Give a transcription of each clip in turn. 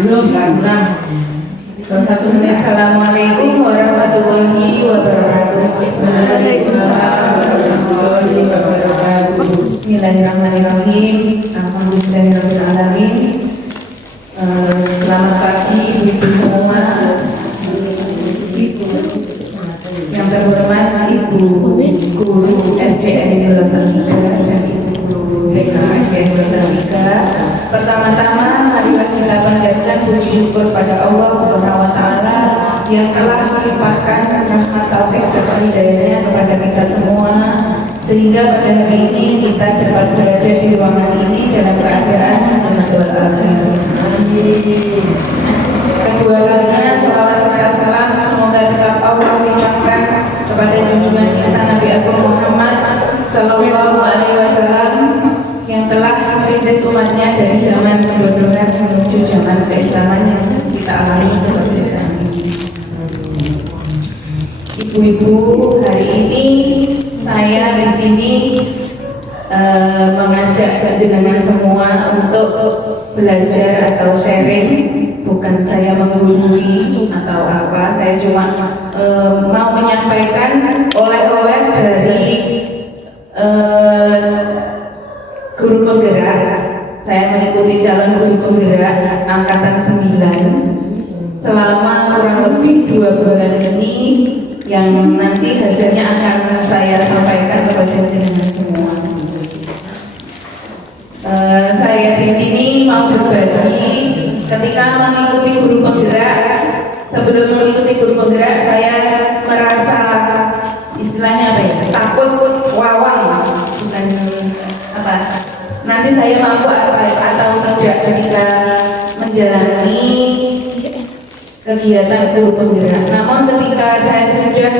Assalamualaikum warahmatullahi wabarakatuh. Waalaikumsalam warahmatullahi wabarakatuh. Bismillahirrahmanirrahim. Alhamdulillahirrahmanirrahim. Selamat pagi ibu-ibu semua. Yang terhormat Ibu Guru SDN Bulatanika dan Ibu Guru TK SDN Bulatanika. Pertama-tama marilah kita panjatkan puji syukur pada Allah Subhanahu wa taala yang telah melimpahkan rahmat taufik serta hidayahnya kepada kita semua sehingga pada hari ini kita dapat berada di ruangan ini dalam keadaan sehat walafiat. Kedua kalinya sholawat serta salam semoga tetap Allah limpahkan kepada junjungan kita Nabi Agung Muhammad Sallallahu Alaihi Wasallam yang telah merintis umatnya dari zaman kebodohan menuju zaman keislaman yang kita alami seperti sekarang ini. Ibu-ibu, hari ini saya di sini mengajak jenengan semua untuk belajar atau sharing. Bukan saya menggurui atau apa, saya cuma mau menyampaikan oleh-oleh dari guru penggerak. Saya mengikuti calon guru penggerak angkatan 9 selama kurang lebih 2 bulan ini, yang nanti hasilnya akan saya sampaikan kepada jenengan semua. Saya di sini mau berbagi ketika mengikuti guru penggerak. Sebelum mengikuti guru penggerak, saya merasa istilahnya apa ya? Takut, wawang, bukan apa? Nanti saya mampu apa atau tidak ketika menjalani kegiatan guru penggerak. Namun ketika saya sudah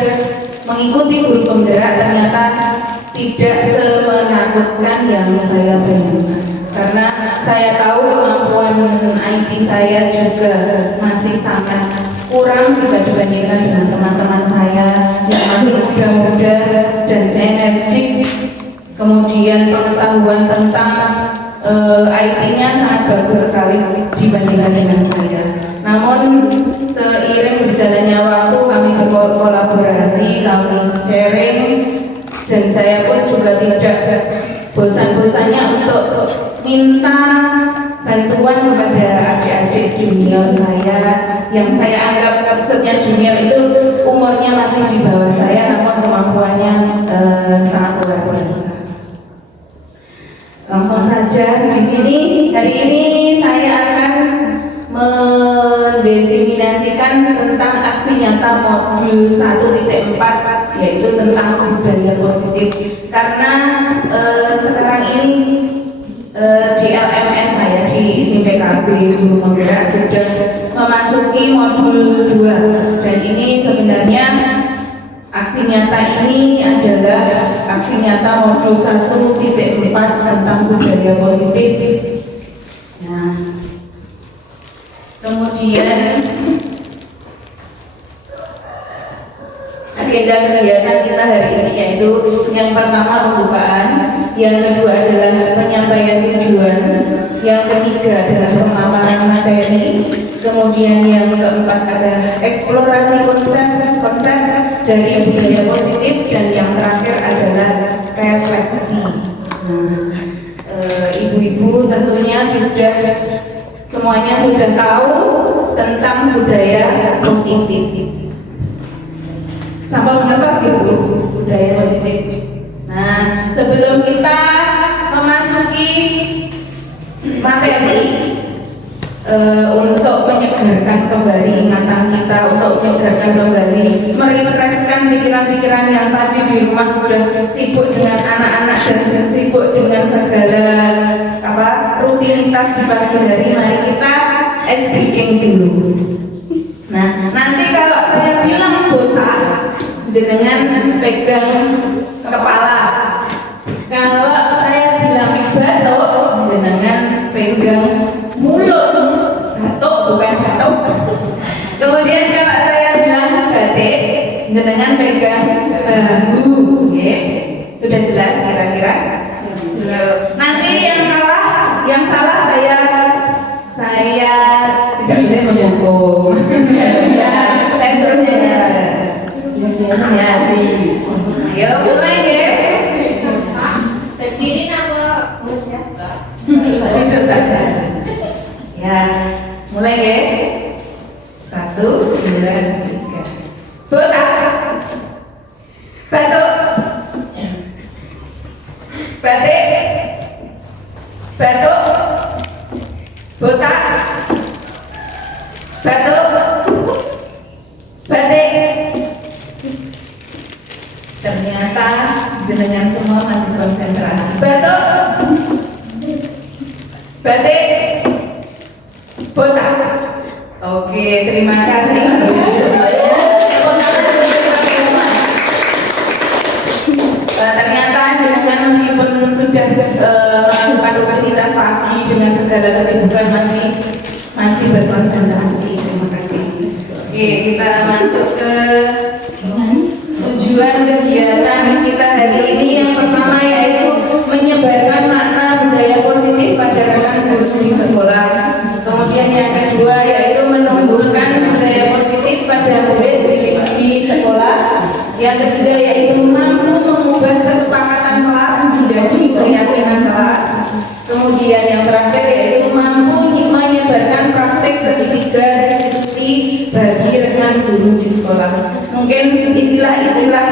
mengikuti guru penggerak, ternyata tidak semenakutkan yang saya bayangkan. Karena saya tahu kemampuan IT saya juga masih sangat kurang jika dibandingkan dengan teman-teman saya yang masih muda-muda dan energik. Kemudian pengetahuan tentang IT-nya sangat bagus sekali dibandingkan dengan saya. Namun seiring berjalannya waktu kami berkolaborasi, kami sharing, dan saya pun juga tidak bosan-bosannya untuk minta bantuan kepada adik-adik junior saya yang saya anggap maksudnya junior itu umurnya masih di bawah saya, namun kemampuannya sangat luar biasa. Langsung saja di sini hari ini saya akan mendiseminasikan tentang aksi nyata modul 1.4, yaitu tentang budaya positif. Karena sekarang ini di LMS saya di ISIM PKB Guru Penggerak sudah memasuki modul 2, dan ini sebenarnya aksi nyata ini adalah aksi nyata modul 1.4 tentang budaya positif. Nah, kemudian agenda kegiatan kita hari ini yaitu yang pertama pembukaan, yang kedua adalah penyampaian tujuan, yang ketiga adalah pemaparan materi, kemudian yang keempat adalah eksplorasi konsep dari budaya positif, dan yang terakhir adalah refleksi. Ibu-ibu tentunya semuanya sudah tahu tentang budaya positif. Sampai mengentas gitu budaya positif. Nah, sebelum kita memasuki materi untuk menyegarkan kembali ingatan kita, untuk menyegarkan kembali, merefreshkan pikiran-pikiran yang tadi di rumah sudah sibuk dengan anak-anak dan sibuk dengan segala rutinitas di pagi hari. Mari kita ice breaking dulu. Nah, nanti kalau saya bilang botak, jenengan pegang kepala. Kalau saya bilang batuk, jenengan pegang mulut. Batuk bukan batuk. Kemudian kalau saya bilang batik, jenengan pegang bahu. Sudah jelas kira-kira? Nanti yang salah saya tidak Ya, saya suruh nyanyi. Ya, ayo mulai ya. Berdiri apa? Duduk saja. Ya, mulai ya. 1, 2, 3. Botak, batuk, batik, batuk, botak, batuk, batik. Ternyata jenengan semua masih konsentrasi. Batuk, batik, botak. Oke, terima kasih. Ternyata jenengan meskipun sudah melakukan rutinitas pagi dengan segala kesibukan masih berkonsentrasi. Terima kasih. Oke, kita masuk ke tujuan kegiatan kita hari ini. Yang pertama yaitu menyebarkan makna budaya positif pada rekan guru di sekolah. Kemudian yang kedua yaitu menumbuhkan budaya positif pada murid di sekolah. Yang ketiga yaitu mampu mengubah kesepakatan kelas menjadi keyakinan kelas. Kemudian yang terakhir yaitu mampu menyebarkan praktek segitiga institusi bagi rekan guru di sekolah. Mungkin istilah-istilah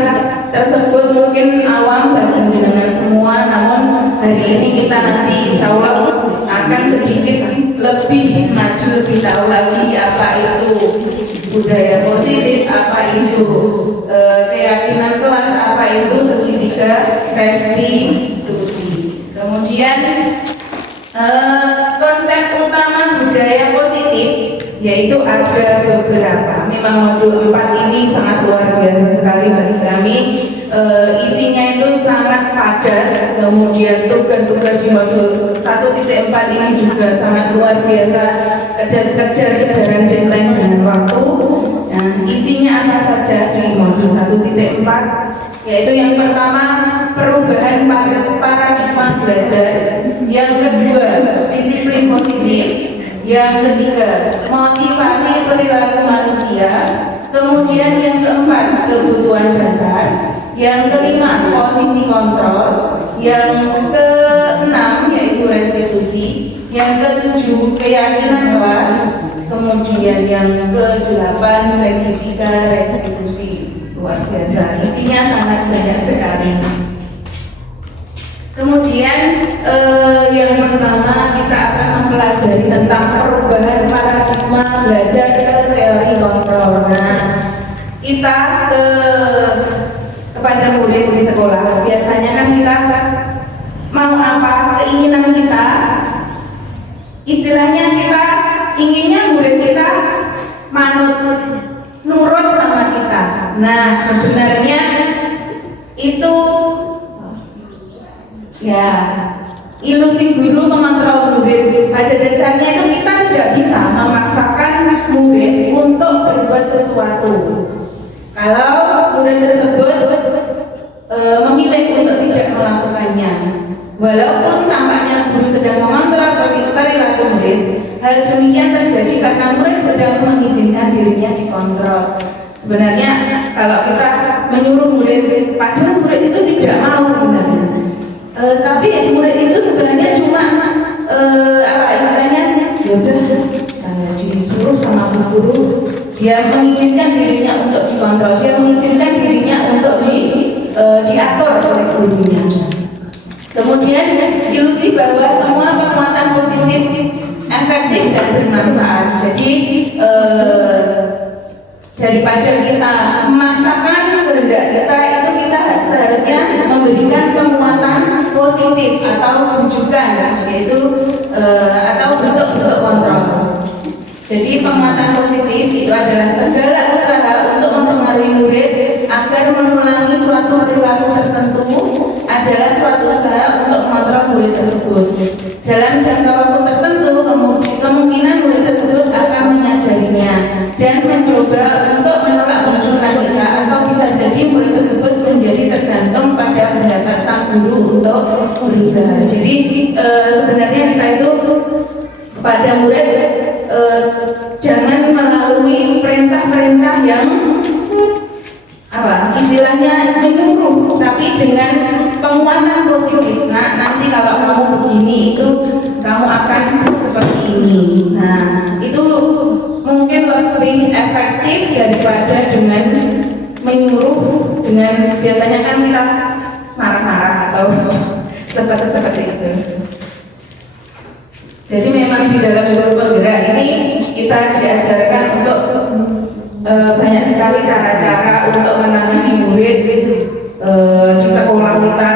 tersebut mungkin awam bagi jenengan semua, namun hari ini kita nanti insya Allah akan sedikit lebih maju, lebih tahu lagi apa itu budaya positif, apa itu keyakinan kelas, apa itu segitiga restitusi. Kemudian konsep utama budaya positif yaitu ada beberapa. Memang modul 4 ini sangat luar biasa sekali bagi kami. Isinya itu sangat padat. Kemudian tugas-tugas di modul 1.4 ini juga sangat luar biasa, kejar-kejaran deadline dengan waktu. Nah, isinya apa saja di modul 1.4? Yaitu yang pertama perubahan paradigma belajar, yang kedua disiplin positif, yang ketiga motivasi perilaku manusia, kemudian yang keempat kebutuhan dasar, yang kelima posisi kontrol, yang keenam yaitu restitusi, yang ketujuh keyakinan kelas, kemudian yang kedelapan segitiga restitusi. Luar biasa, isinya sangat banyak sekali. Kemudian yang pertama kita akan mempelajari tentang perubahan paradigma belajar ke teori kontrol. Nah, kita kepada murid di sekolah biasanya kan kita mau apa, keinginan kita, istilahnya kita inginnya murid kita manut, nurut sama kita. Nah, sebenarnya itu ya ilusi guru mengontrol murid. Pada dasarnya itu kita tidak bisa memaksakan murid untuk berbuat sesuatu. Kalau murid tersebut memilih untuk tidak melakukannya, walaupun tampaknya guru sedang mengontrol perilaku murid, hal demikian terjadi karena murid sedang mengizinkan dirinya dikontrol. Sebenarnya kalau kita menyuruh murid, padahal murid itu tidak mau sebenarnya. Tapi murid itu sebenarnya cuma apa istilahnya, ya udah saya disuruh sama guru, dia mengizinkan dirinya untuk dikontrol, dia mengizinkan dirinya untuk diatur oleh gurunya. Kemudian ilusi bahwa semua penguatan positif efektif dan bermanfaat. Jadi daripada kita memaksakan kehendak kita, itu kita seharusnya memberikan penguatan positif atau rujukan, yaitu atau bentuk-bentuk kontrol. Jadi penguatan positif itu adalah segala usaha untuk mempengaruhi murid agar mengulangi suatu perilaku tertentu adalah suatu usaha untuk mengontrol murid tersebut. Dalam jangka waktu tertentu, kemungkinan murid tersebut akan menyadarinya dan mencoba untuk menolak tuntutan kita, atau bisa jadi murid tersebut menjadi tergantung pada pendapat sang guru untuk berusaha. Jadi sebenarnya kita itu pada murid jangan melalui istilahnya menyuruh, tapi dengan penguatan positif. Nah, nanti kalau kamu begini itu kamu akan seperti ini. Nah, itu mungkin lebih efektif daripada dengan menyuruh, dengan biasanya kan kita marah-marah atau seperti itu. Jadi memang di dalam guru penggerak ini kita diajarkan untuk banyak sekali cara-cara untuk menangani murid di sekolah kita.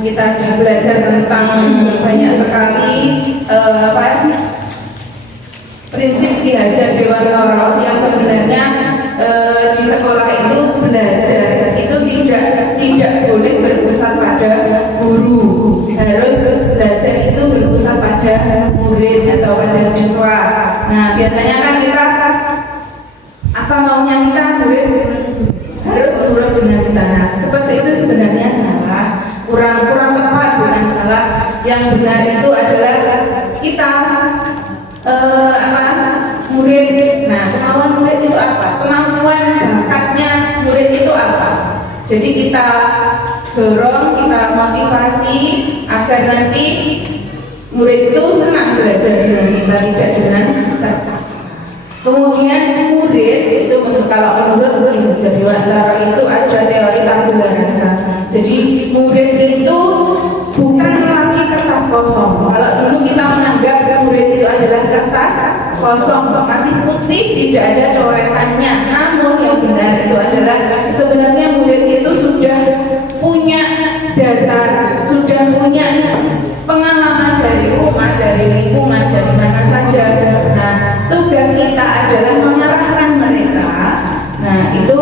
Kita belajar tentang banyak sekali prinsip Ki Hajar Dewantara yang sebenarnya di sekolah itu belajar itu tidak boleh berpusat pada guru, harus belajar itu berpusat pada murid atau pada siswa. Nah, biasanya kan kita apa maunya kita murid harus nurut dengan kita. Nah, seperti itu sebenarnya salah, kurang tepat, bukan salah. Yang benar itu adalah kita murid. Nah, kemauan murid itu apa? Kemampuan bakatnya murid itu apa? Jadi kita dorong, kita motivasi agar nanti murid itu senang belajar dengan kita, tidak dengan terpaksa. Kemudian murid itu kalau menurut Ki Hajar Dewantara itu ada teori tabula rasa. Jadi murid itu bukan lagi kertas kosong. Kalau dulu kita menganggap murid itu adalah kertas kosong, masih putih, tidak ada coretannya. Namun yang benar itu adalah sebenarnya murid itu sudah punya dasar, sudah punya pengalaman dari rumah, dari lingkungan, dari mana saja. Nah, tugas kita adalah mengarahkan mereka. Nah, itu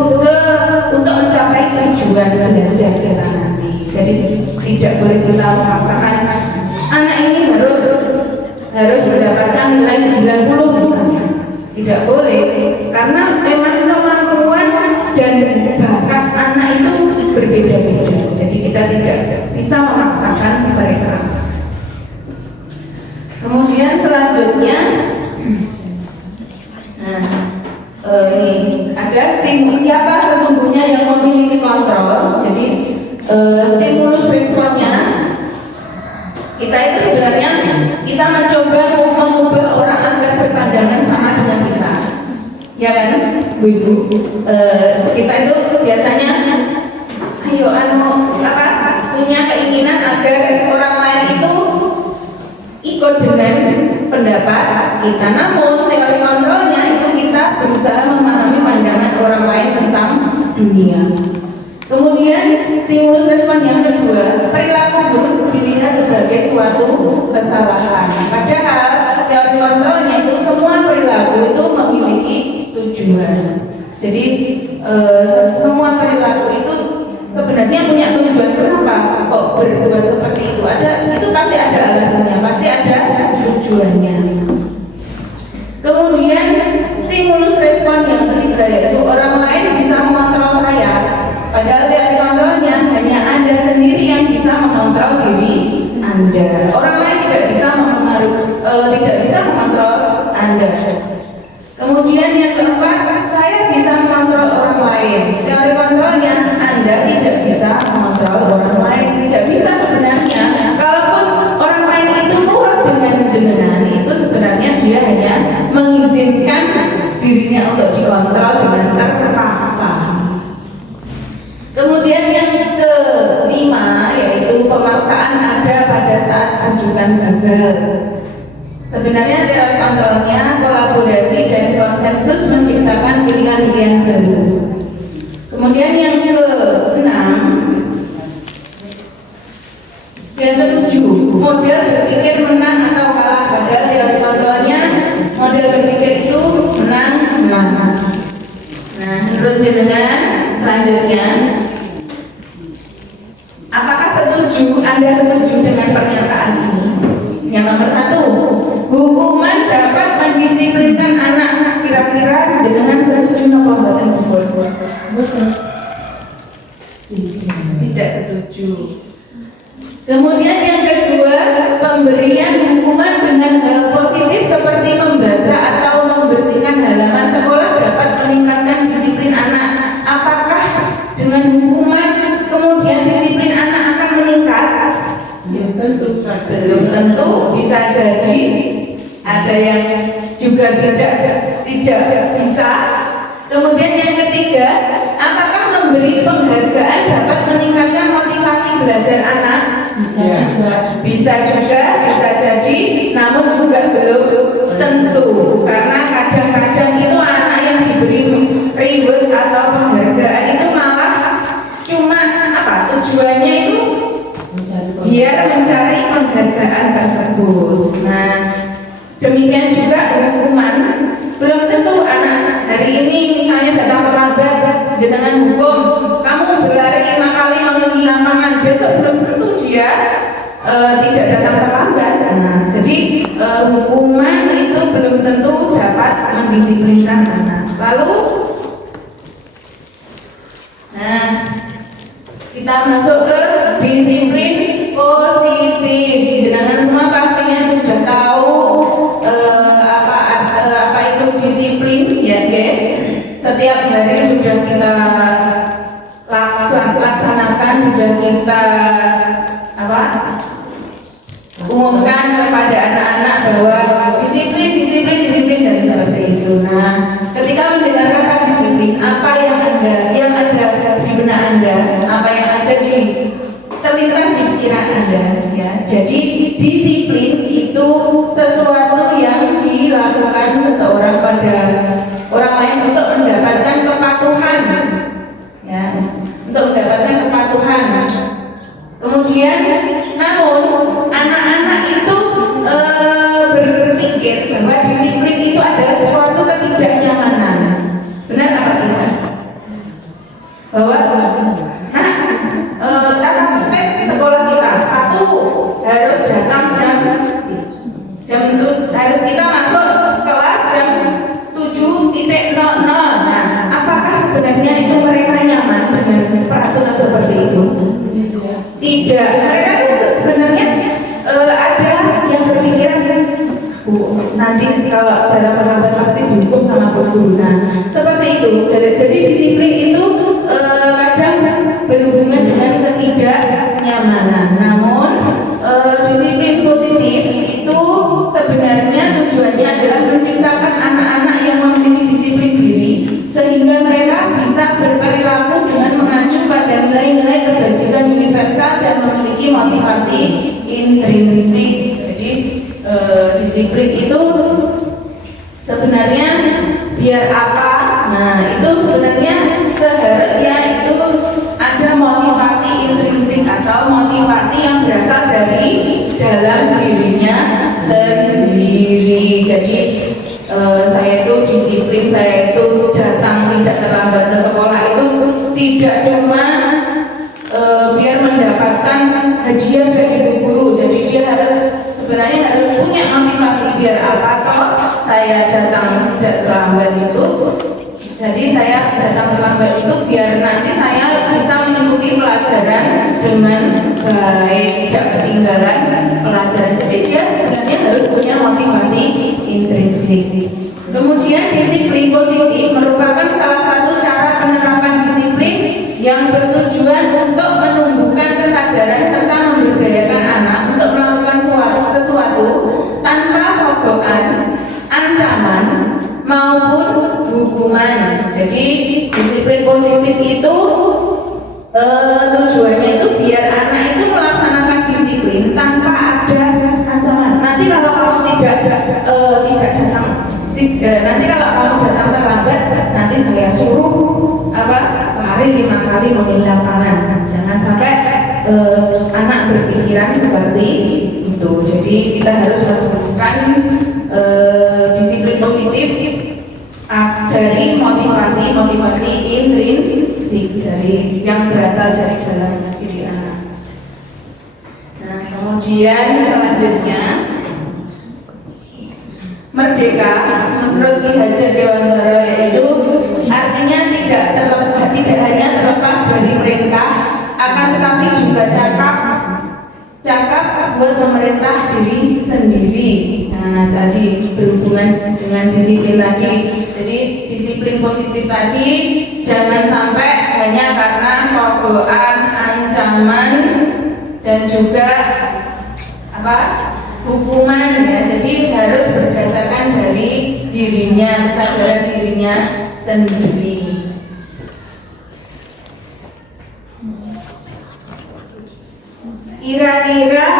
untuk mencapai tujuan belajar kita nanti. Jadi tidak boleh kita memaksakan anak ini harus mendapatkan nilai 90 misalnya. Tidak boleh, karena memang kemampuan dan bakat anak itu berbeda-beda. Jadi kita tidak bisa memaksakan mereka. Kemudian selanjutnya, ini ada stimulus, siapa sesungguhnya yang memiliki kontrol. Jadi stimulus responnya kita itu sebenarnya kita mencoba mengubah orang agar berpandangan sama dengan kita, ya kan, Bu-ibu? Kita itu biasanya ayo punya keinginan agar orang lain itu ikut dengan pendapat kita. Namun teori kontrolnya itu kita berusaha memahami pandangan orang lain tentang dunia. Kemudian stimulus respon yang kedua, perilaku buruk dilihat sebagai suatu kesalahan. Padahal teori kontrolnya itu semua perilaku itu memiliki tujuan. Jadi semua perilaku itu sebenarnya punya tujuan. Kenapa kok berbuat seperti itu? Itu pasti ada alasannya, pasti ada tujuannya. Kemudian stimulus respon yang ketiga yaitu orang lain bisa mengontrol saya. Padahal teori kontrolnya hanya Anda sendiri yang bisa mengontrol diri Anda. Orang lain tidak bisa mengontrol Anda. Kemudian yang keempat, saya bisa mengontrol orang lain. Teori kontrolnya Anda tidak bisa mengontrol orang lain, tidak bisa sebenarnya. Kalaupun orang lain itu nurut dengan jenengan, itu sebenarnya dia hanya mengizinkan dirinya untuk dikontrol dengan terpaksa. Kemudian yang kelima yaitu pemaksaan ada pada saat rujukan gagal. Sebenarnya teori kontrolnya kolaborasi dan konsensus menciptakan pilihan-pilihan baru. Kemudian yang keenam, yang ketujuh, model berpikir menang atau kalah. Padahal teori kontrolnya model berpikir itu menang. Nah, menurut jenengan selanjutnya, apakah Anda setuju dengan pernyataan ini? Yang nomor satu, hukuman dapat mendisiplinkan anak. Kira-kira jenengan setuju apa mboten? Tidak setuju. Kemudian yang kedua, pemberian hukuman dengan hal positif seperti membaca atau membersihkan halaman sekolah dapat meningkatkan disiplin anak. Apakah dengan dengan hukuman kemudian disiplin anak akan meningkat? Ya tentu Belum tentu, bisa jadi ada yang juga tidak bisa. Kemudian yang ketiga, apakah memberi penghargaan dapat meningkatkan motivasi belajar anak? bisa juga. Bisa juga, bisa jadi, namun juga belum tentu, karena kadang-kadang itu anak yang diberi reward atau penghargaan itu malah cuma tujuannya itu biar mencari penghargaan tersebut. Nah, demikian juga hukuman. Belum tentu anak hari ini misalnya datang terlambat, jenengan hukum kamu berlari 5 kali mengelilingi lapangan, besok belum tentu dia tidak datang terlambat. Nah, jadi hukuman itu belum tentu dapat mendisiplinkan anak. Lalu, nah, kita masuk ke disiplin positif. Jenengan semua pastinya sudah tahu apa itu disiplin, ya, okay? Setiap hari sudah kita laksanakan, sudah kita umumkan kepada anak-anak bahwa disiplin dan seperti itu. Nah, ketika mendengar kata disiplin, apa yang ada di benak Anda, apa yang ada di terlintas di pikiran Anda, ya. Jadi disiplin itu sesuatu yang dilakukan seseorang pada orang lain untuk mendapatkan kepatuhan, ya, untuk mendapatkan kepatuhan. Kemudian, namun anak-anak itu berpikir bahwa disiplin itu adalah suatu ketidaknyamanan. Benar apa tidak? Bahwa tata tertib sekolah kita, satu, harus datang jam itu harus kita masuk kelas jam 7.00. Nah, apakah sebenarnya itu mereka nyaman dengan peraturan seperti itu? Tidak. Mereka itu sebenarnya ada yang berpikiran, nanti kalau dalam perlawanan pasti dihukum sama guru. Nah, seperti itu. Jadi disiplin itu kadang berhubungan dengan ketidaknyamanan. Namun disiplin positif itu sebenarnya tujuannya adalah menciptakan anak-anak yang memiliki disiplin diri sehingga mereka bisa berperilaku dengan mengacu pada nilai-nilai kebajikan universal dan memiliki motivasi intrinsik. Jadi disiplin itu sebenarnya biar apa? Nah, itu sebenarnya seharusnya itu ada motivasi intrinsik atau motivasi yang berasal dari dalam dirinya sendiri. Jadi saya itu disiplin, saya itu datang tidak terlambat ke sekolah itu tidak cuma biar mendapatkan hadiah dari guru. Jadi dia sebenarnya harus punya motivasi biar apa? Kalau saya datang tidak terlambat itu, jadi saya datang terlambat itu biar nanti saya bisa mengikuti pelajaran dengan baik, tidak ketinggalan pelajaran. Jadi dia sebenarnya harus punya motivasi intrinsik. Kemudian disiplin positif merupakan salah satu cara penerapan disiplin yang bertujuan untuk menumbuhkan kesadaran serta memberdayakan anak untuk melakukan sesuatu tanpa sogokan, ancaman maupun hukuman. Jadi disiplin positif itu tujuannya itu biar anak itu melaksanakan disiplin tanpa ada ancaman. Nanti kalau kamu nanti kalau kamu datang terlambat, nanti saya suruh lari 5 kali mengelilingi lapangan. Jangan sampai anak berpikiran seperti itu. Jadi kita harus lakukan disiplin positif dari motivasi intrinsik dari yang berasal dari dalam diri anak. Nah, kemudian selanjutnya merdeka menurut Ki Hajar Dewantara yaitu artinya tidak hanya terlepas dari perintah, akan tetapi juga cakap buat memerintah diri sendiri. Nah, Nah, tadi berhubungan dengan disiplin tadi. Jadi disiplin positif tadi jangan sampai hanya karena sogokan, ancaman, dan juga hukuman ya. Jadi harus berdasarkan dari dirinya, kesadaran dirinya sendiri. Kira-kira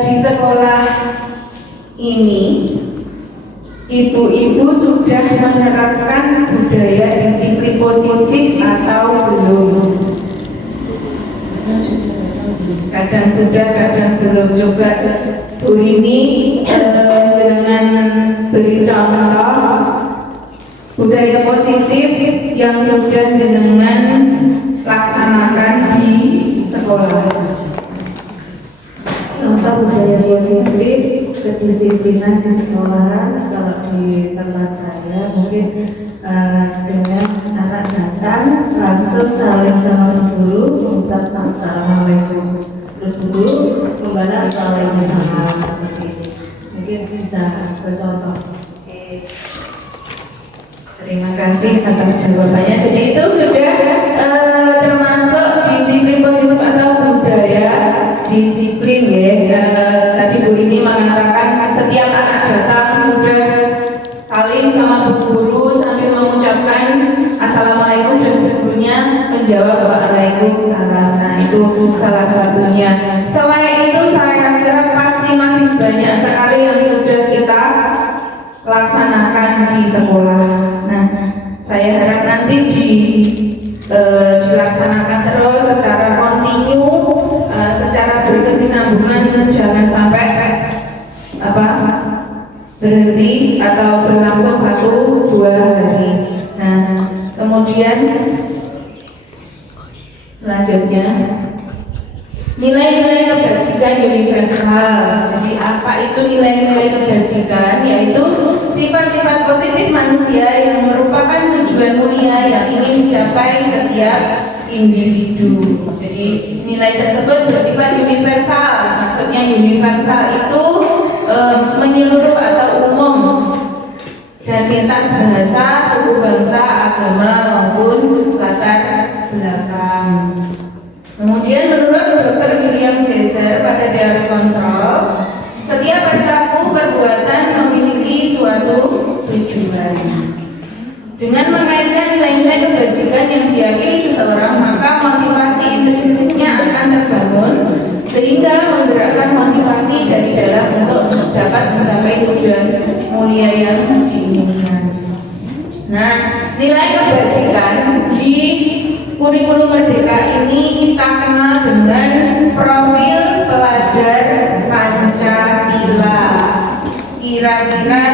di sekolah ini ibu-ibu sudah menerapkan budaya disiplin positif atau belum? Kadang sudah, kadang belum. Coba Bu Rini dengan beri contoh budaya positif yang sudah jenengan laksanakan di sekolah. Contoh budaya positif kedisiplinan di sekolah, kalau di tempat saya mungkin dengan anak datang langsung saling sama guru, mengucapkan assalamualaikum, terus guru membalas waalaikumsalam, seperti itu. Mungkin bisa bercontoh. Terima kasih atas jawabannya. Jadi itu sudah termasuk disiplin positif atau budaya disiplin ya. Tadi Bu Rini mengatakan setiap anak datang sudah saling sama bu guru sambil mengucapkan assalamualaikum dan gurunya menjawab waalaikumsalam. Nah itu salah satunya. Selain itu saya kira pasti masih banyak sekali yang sudah kita laksanakan di sekolah. Nah saya harap nanti dilaksanakan terus secara kontinu, secara berkesinambungan, jangan sampai berhenti atau berlangsung 1-2 hari. Nah kemudian selanjutnya nilai-nilai kebajikan universal. Jadi apa itu nilai-nilai kebajikan? Yaitu sifat-sifat positif manusia yang merupakan tujuan mulia yang ingin dicapai setiap individu. Jadi nilai tersebut bersifat universal. Maksudnya universal itu menyeluruh atau umum dan lintas bahasa, suku bangsa, agama maupun latar belakang. Kemudian menurut Dr. William Glasser pada teori kontrol, setiap perilaku perbuatan memiliki suatu tujuan. Dengan mengaitkan nilai-nilai kebajikan yang diyakini seseorang, maka motivasi intrinsiknya akan terbangun sehingga menggerakkan motivasi dari dalam untuk dapat mencapai tujuan mulia yang diinginkan. Nah, nilai kebajikan di kurikulum Merdeka ini kita kenal dengan profil pelajar Pancasila. Kira-kira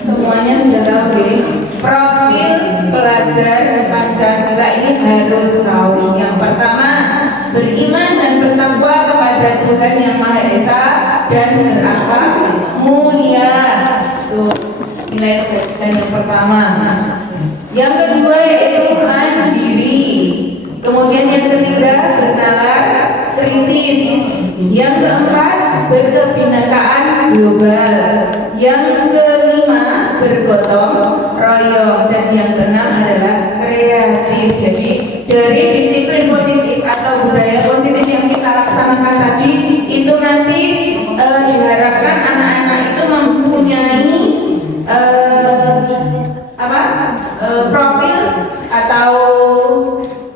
semuanya sudah tahu guys. Profil pelajar Pancasila ini harus tahu. Yang pertama, beriman dan bertakwa kepada Tuhan Yang Maha Esa dan berakhlak mulia. Itu nilai kebajikan yang pertama. Yang kedua yaitu mandiri. Kemudian yang ketiga bernalar kritis. Yang keempat berkebinekaan global. Yang kelima bergotong royong. Dan yang keenam adalah kreatif. Jadi dari disiplin positif atau budaya positif yang kita laksanakan tadi itu nanti diharapkan anak-anak itu mempunyai profil atau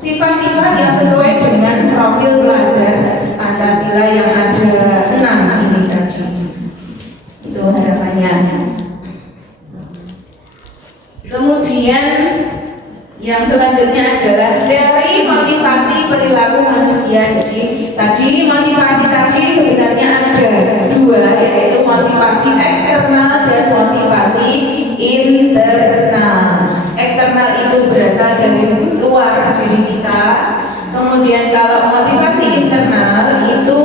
sifat-sifat yang sesuai dengan profil pelajar Pancasila yang ada 6 ini tadi. Itu harapannya. Kemudian yang selanjutnya adalah teori motivasi perilaku manusia. Jadi tadi motivasi tadi sebenarnya ada 2, yaitu motivasi eksternal dan motivasi internal. Eksternal itu berasal dari luar diri kita. Kemudian kalau motivasi internal itu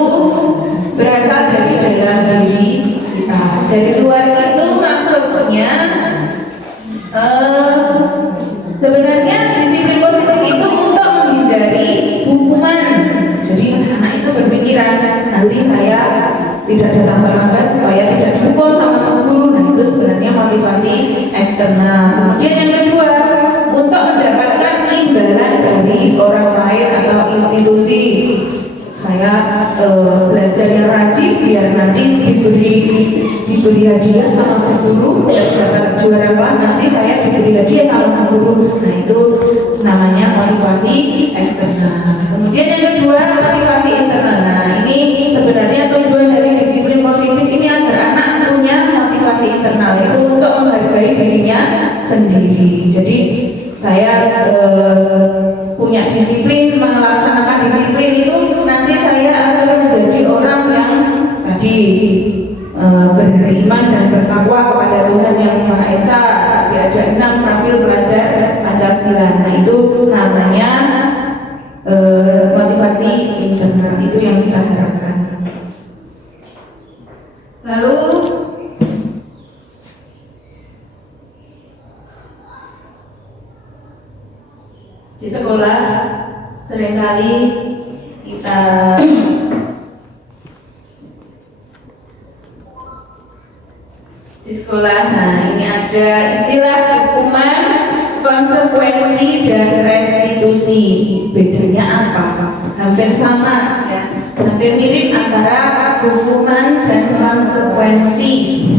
berasal dari dalam diri kita. Dari luar itu maksudnya sebenarnya disiplin positif itu untuk menghindari hukuman. Jadi anak itu berpikiran nanti saya tidak datang terlambat supaya eksternal. Kemudian yang kedua, untuk mendapatkan imbalan dari orang lain atau institusi. Saya belajar yang rajin biar nanti diberi hadiah sama guru, dapat juara kelas nanti saya diberi hadiah sama guru. Nah itu namanya motivasi eksternal. Kemudian yang kedua, motivasi internal. Nah ini sebenarnya tujuan dari disiplin positif ini agar anak punya motivasi internal, itu untuk menghargai dirinya sendiri. Jadi saya punya disiplin, melaksanakan disiplin itu nanti saya akan menjadi orang yang tadi beriman dan bertakwa kepada Tuhan Yang Maha Esa. Ada 6 profil pelajar Pancasila. Nah itu namanya motivasi internal, itu yang kita harapkan. Lalu di sekolah seringkali kita di sekolah, nah ini ada istilah hukuman, konsekuensi, dan restitusi. Bedanya apa? Hampir sama ya, hampir mirip antara hukuman dan konsekuensi.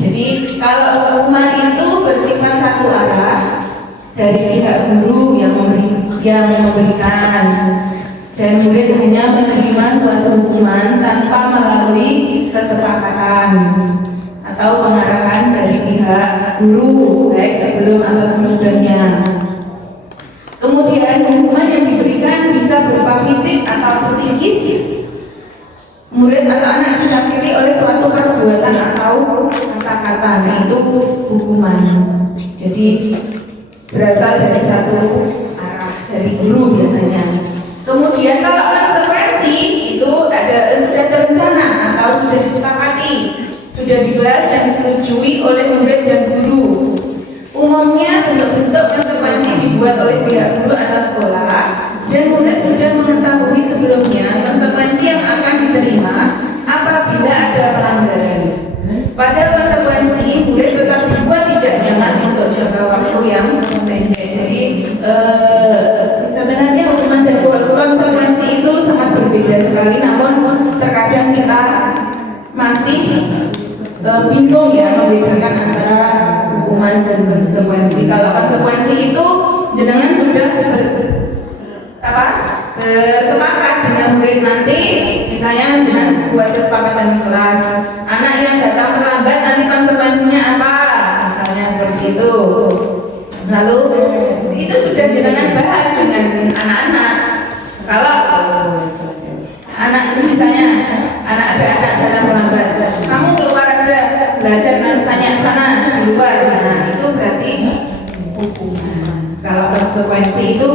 Jadi kalau hukuman itu bersifat satu arah dari pihak guru yang memberikan, dan murid hanya menerima suatu hukuman tanpa melalui kesepakatan atau pengarahan dari pihak guru baik sebelum atau sesudahnya. Kemudian hukuman yang diberikan bisa berupa fisik atau psikis. Murid atau anak disakiti oleh suatu perbuatan atau kata-kata, nah itu hukuman. Jadi berasal dari satu arah dari guru biasanya. Kemudian kalau konsekuensi itu sudah terencana atau sudah disepakati, sudah dibahas dan disetujui oleh murid dan guru. Umumnya bentuk-bentuk konsekuensi dibuat oleh pihak guru atau sekolah, dan murid sudah mengetahui sebelumnya konsekuensi yang akan diterima apabila ada pelanggaran. Pada konsekuensi, murid tetap dibuat tidak nyaman untuk jangka waktu yang pendek. Jadi sebenarnya hukuman dan konsekuensi itu sangat berbeda sekali, namun terkadang kita masih bingung ya membedakan antara hukuman dan konsekuensi. Kalau konsekuensi itu jenengan sudah sepakat dengan murid nanti, misalnya dengan buat kesepakatan di kelas, anak yang datang terlambat nanti konsekuensinya apa, misalnya seperti itu. Lalu itu sudah jenengan bahas dengan anak-anak. Kalau anak misalnya ada anak datang terlambat, kamu keluar aja belajar, misalnya sana di luar, nah itu berarti hukuman. Kalau konsekuensi itu,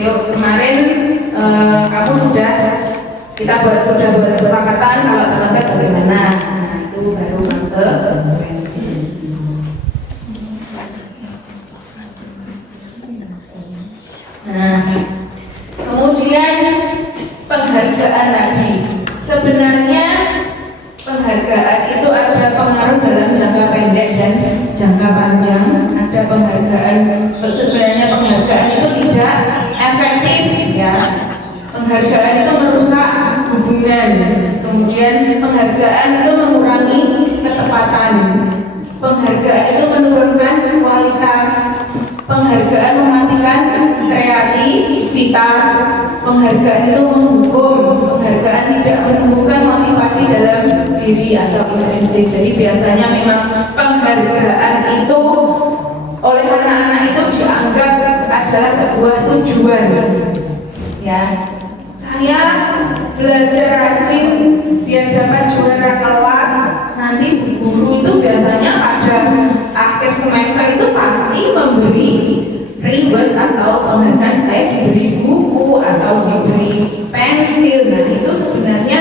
yuk kemarin kamu kita sudah buat kesepakatan, kalau terlambat bagaimana, nah itu baru konsekuensi. Nah, kemudian penghargaan tadi. Sebenarnya penghargaan itu ada pengaruh dalam jangka pendek dan jangka panjang. Ada penghargaan, sebenarnya penghargaan itu tidak efektif ya. Penghargaan itu merusak hubungan. Kemudian penghargaan itu mengurangi ketepatan. Penghargaan itu menurunkan kualitas. Penghargaan mematikan kreativitas. Penghargaan itu menghukum. Penghargaan tidak menumbuhkan motivasi dalam diri atau intrinsik. Jadi biasanya memang penghargaan itu oleh anak-anak itu dianggap adalah sebuah tujuan. Ya, saya belajar rajin biar dapat juara kelas. Nanti guru itu biasanya pada akhir semester itu pasti memberi reward atau penghargaan, saya diberi buku atau diberi pensil. Nah itu sebenarnya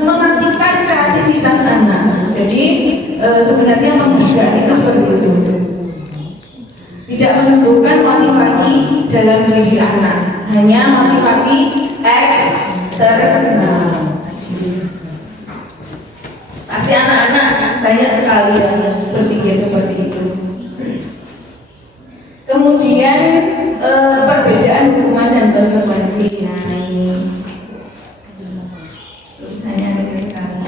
mematikan kreativitas anak. Jadi sebenarnya penghargaan itu seperti itu, tidak menumbuhkan motivasi dalam diri anak, hanya motivasi eksternal. Pasti anak-anak banyak sekali yang berpikir seperti itu. Kemudian perbedaan hukuman dan konsekuensi. Nah ini tulisannya kecil sekali.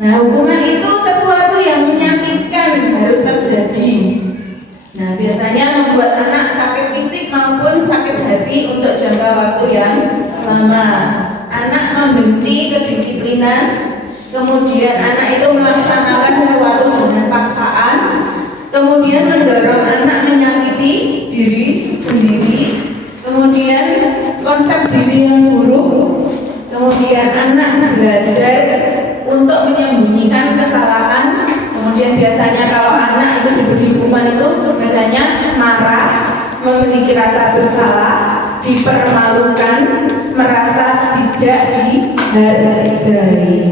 Nah hukuman itu sesuatu yang menyakitkan harus terjadi. Nah biasanya membuat anak sakit fisik maupun sakit hati untuk jangka waktu yang lama. Anak membenci kedisiplinan. Kemudian anak itu melaksanakan sesuatu dengan paksaan. Kemudian mendorong anak menyakiti diri sendiri. Kemudian konsep diri yang buruk. Kemudian anak belajar untuk menyembunyikan kesalahan. Kemudian biasanya kalau anak itu diberi hukuman itu biasanya marah, memiliki rasa bersalah, dipermalukan, merasa tidak dihargai.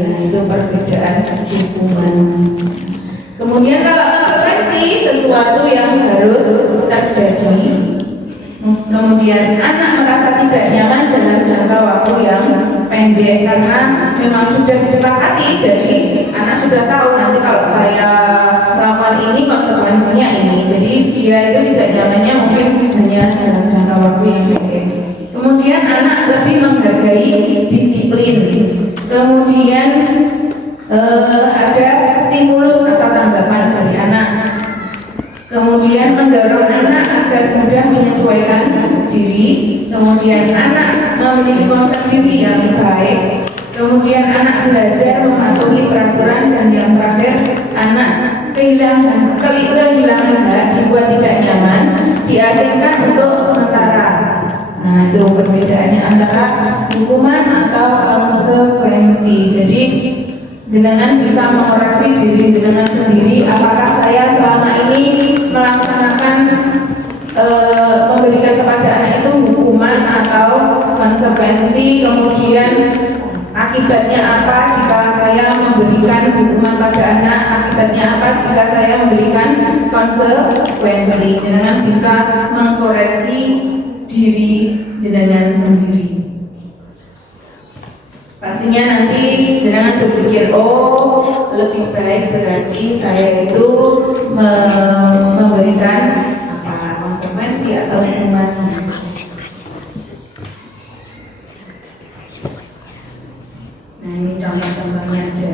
Nah, itu perbedaan hukuman. Kemudian kalau konsekuensi sesuatu yang harus terjadi. Kemudian anak merasa tidak nyaman dalam jangka waktu yang pendek karena memang sudah disepakati. Jadi anak sudah tahu nanti kalau saya melakukan ini konsekuensinya ini. Jadi dia itu tidak nyamannya mungkin hanya dalam jangka waktu yang pendek. Kemudian anak lebih menghargai disiplin. Kemudian ada stimulus atau tanggapan dari anak. Kemudian mendorong anak agar mudah menyesuaikan diri. Kemudian anak memiliki konsep diri yang baik. Kemudian anak belajar mematuhi peraturan, dan yang terakhir anak kehilangan hak, dibuat tidak nyaman, diasingkan untuk sementara. Nah itu perbedaannya antara hukuman atau konsekuensi. Jadi jenengan bisa mengoreksi diri jenengan sendiri, apakah saya selama ini melaksanakan memberikan kepada anak itu hukuman atau konsekuensi. Kemudian akibatnya apa jika saya memberikan hukuman pada anak, akibatnya apa jika saya memberikan konsekuensi. Jenengan bisa mengkoreksi diri jenengan sendiri. Pastinya nanti jenengan berpikir, oh lebih baik berarti saya itu memberikan apa konsekuensi atau hukuman. Nah ini contoh-contohnya ada.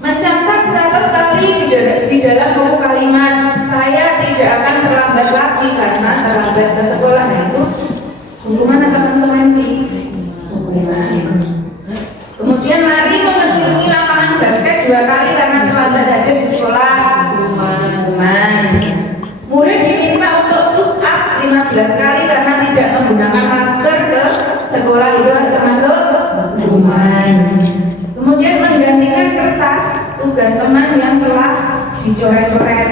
Mencatat 100 kali di dalam buku kalimat saya tidak akan terlambat lagi karena terlambat ke sekolah. Nah itu hukuman atau konsekuensi? Hukuman. Kemudian lari mengelilingi lapangan basket 2 kali karena terlambat hadir di sekolah. Hukuman. Murid diminta untuk push up 15 kali karena tidak menggunakan masker ke sekolah. Itu termasuk hukuman. Kemudian menggantikan kertas tugas teman yang telah dicoret-coret,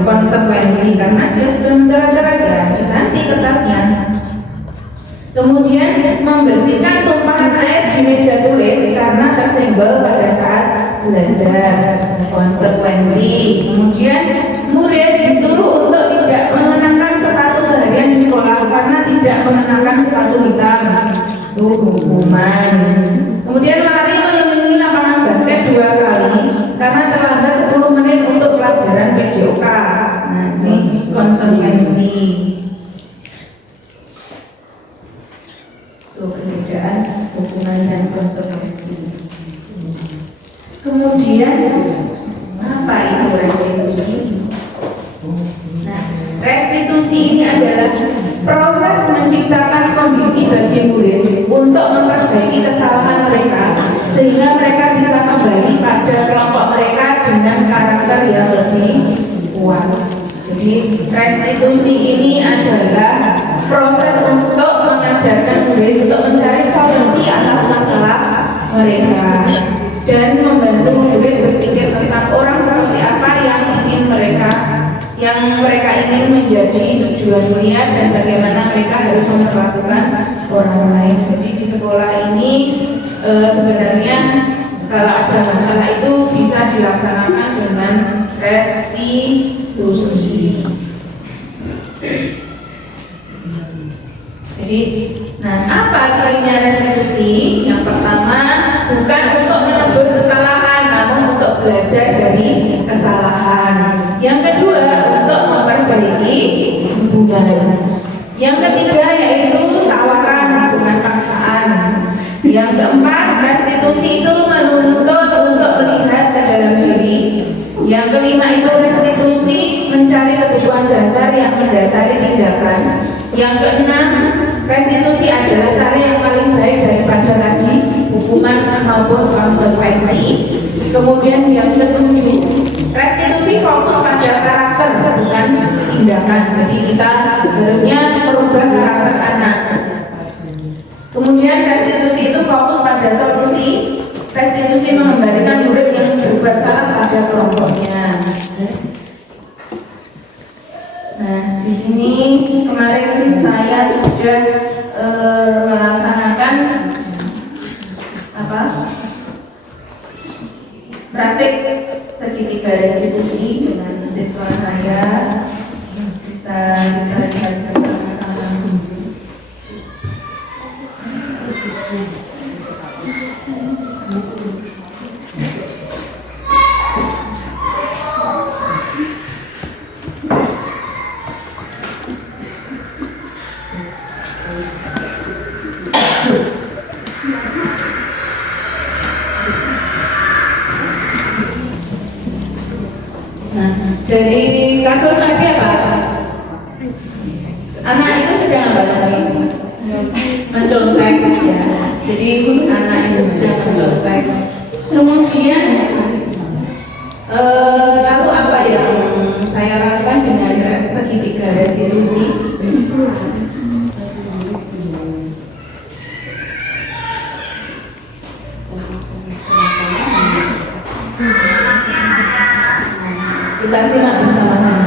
konsekuensi karena dia sudah mencoret-coret, ya diganti kertasnya. Kemudian membersihkan tumpahan air di meja tulis karena tersenggol pada saat belajar, konsekuensi. Kemudian murid disuruh untuk tidak mengenakan sepatu seharian di sekolah karena tidak mengenakan sepatu hitam, itu hukuman. Kemudian lari mengelilingi lapangan basket 2 kali karena terlambat 10 menit untuk pelajaran PJOK. Nah ini konsekuensi. Itu perbedaan hukuman dan konsekuensi. Kemudian apa itu restitusi? Nah, restitusi ini adalah proses menciptakan kondisi bagi murid untuk memperbaiki kesalahan mereka sehingga mereka bisa kembali pada kelompok mereka dengan karakter yang lebih kuat. Jadi restitusi ini adalah proses untuk mengajarkan murid untuk mencari solusi atas masalah mereka dan membantu murid berpikir tentang orang seperti apa yang mereka ingin menjadi tujuan mulia dan bagaimana mereka harus memperlakukan orang lain. Jadi di sekolah ini sebenarnya kalau ada masalah itu bisa dilaksanakan dengan restitusi. Jadi, nah apa cirinya restitusi? Yang pertama, belajar dari kesalahan. Yang kedua, untuk memperbaiki hubungan. Yang ketiga yaitu tawaran, bukan paksaan. Yang keempat, restitusi itu menuntut untuk melihat ke dalam diri. Yang kelima itu restitusi mencari kebutuhan dasar yang mendasari tindakan. Yang keenam, restitusi adalah cara yang paling baik daripada lagi hukuman maupun konsekuensi. Kemudian yang ketujuh, restitusi fokus pada karakter bukan tindakan. Jadi kita harusnya merubah karakter anak. Kemudian restitusi itu fokus pada solusi. Restitusi mengembalikan murid yang berbuat salah pada kelompoknya. Nah, di sini kemarin saya sudah melaksanakan praktik segitiga restitusi dengan siswa saya. Bisa kita lihat bersama-sama. Nah, dari kasus tadi apa? Anak itu sedang apa tadi? Mencontek ya. Jadi anak itu sedang mencontek. Kemudian lalu apa yang saya lakukan dengan segitiga restitusi? Kita simak bersama-sama.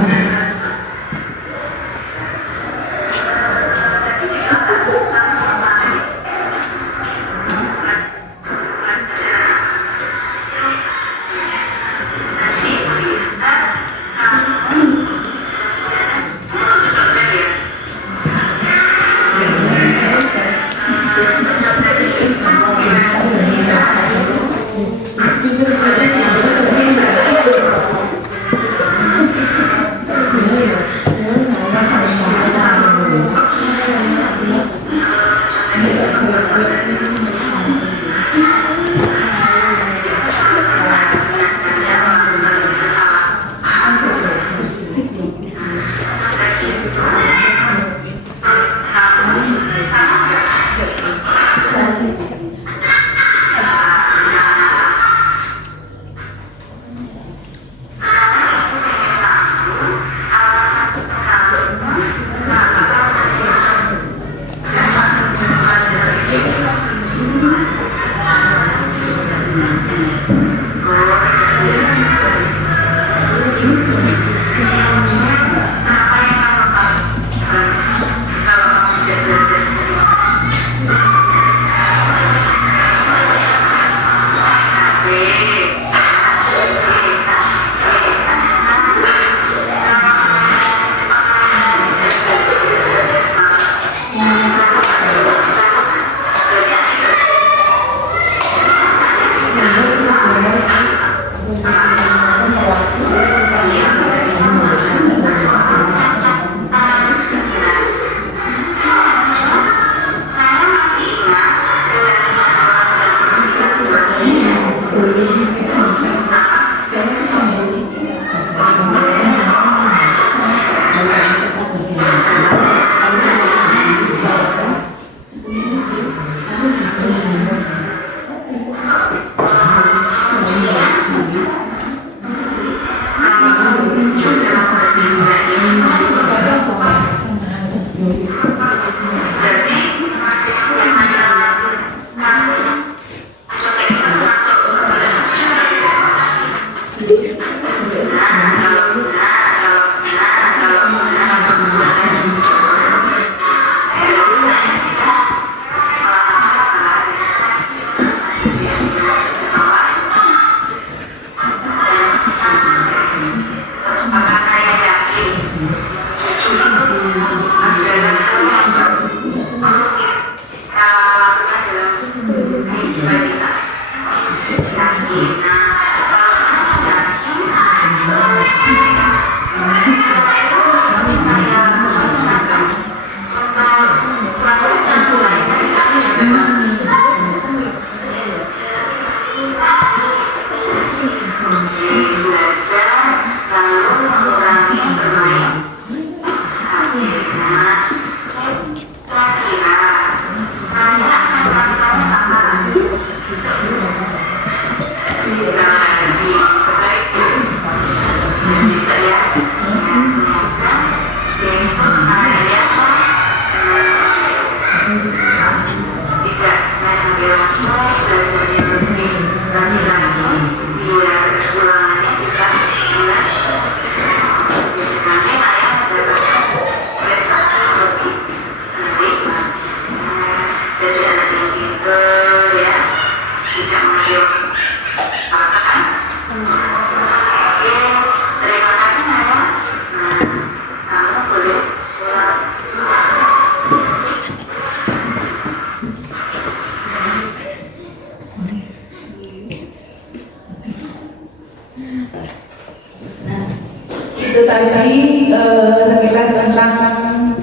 Itu tadi sekilas tentang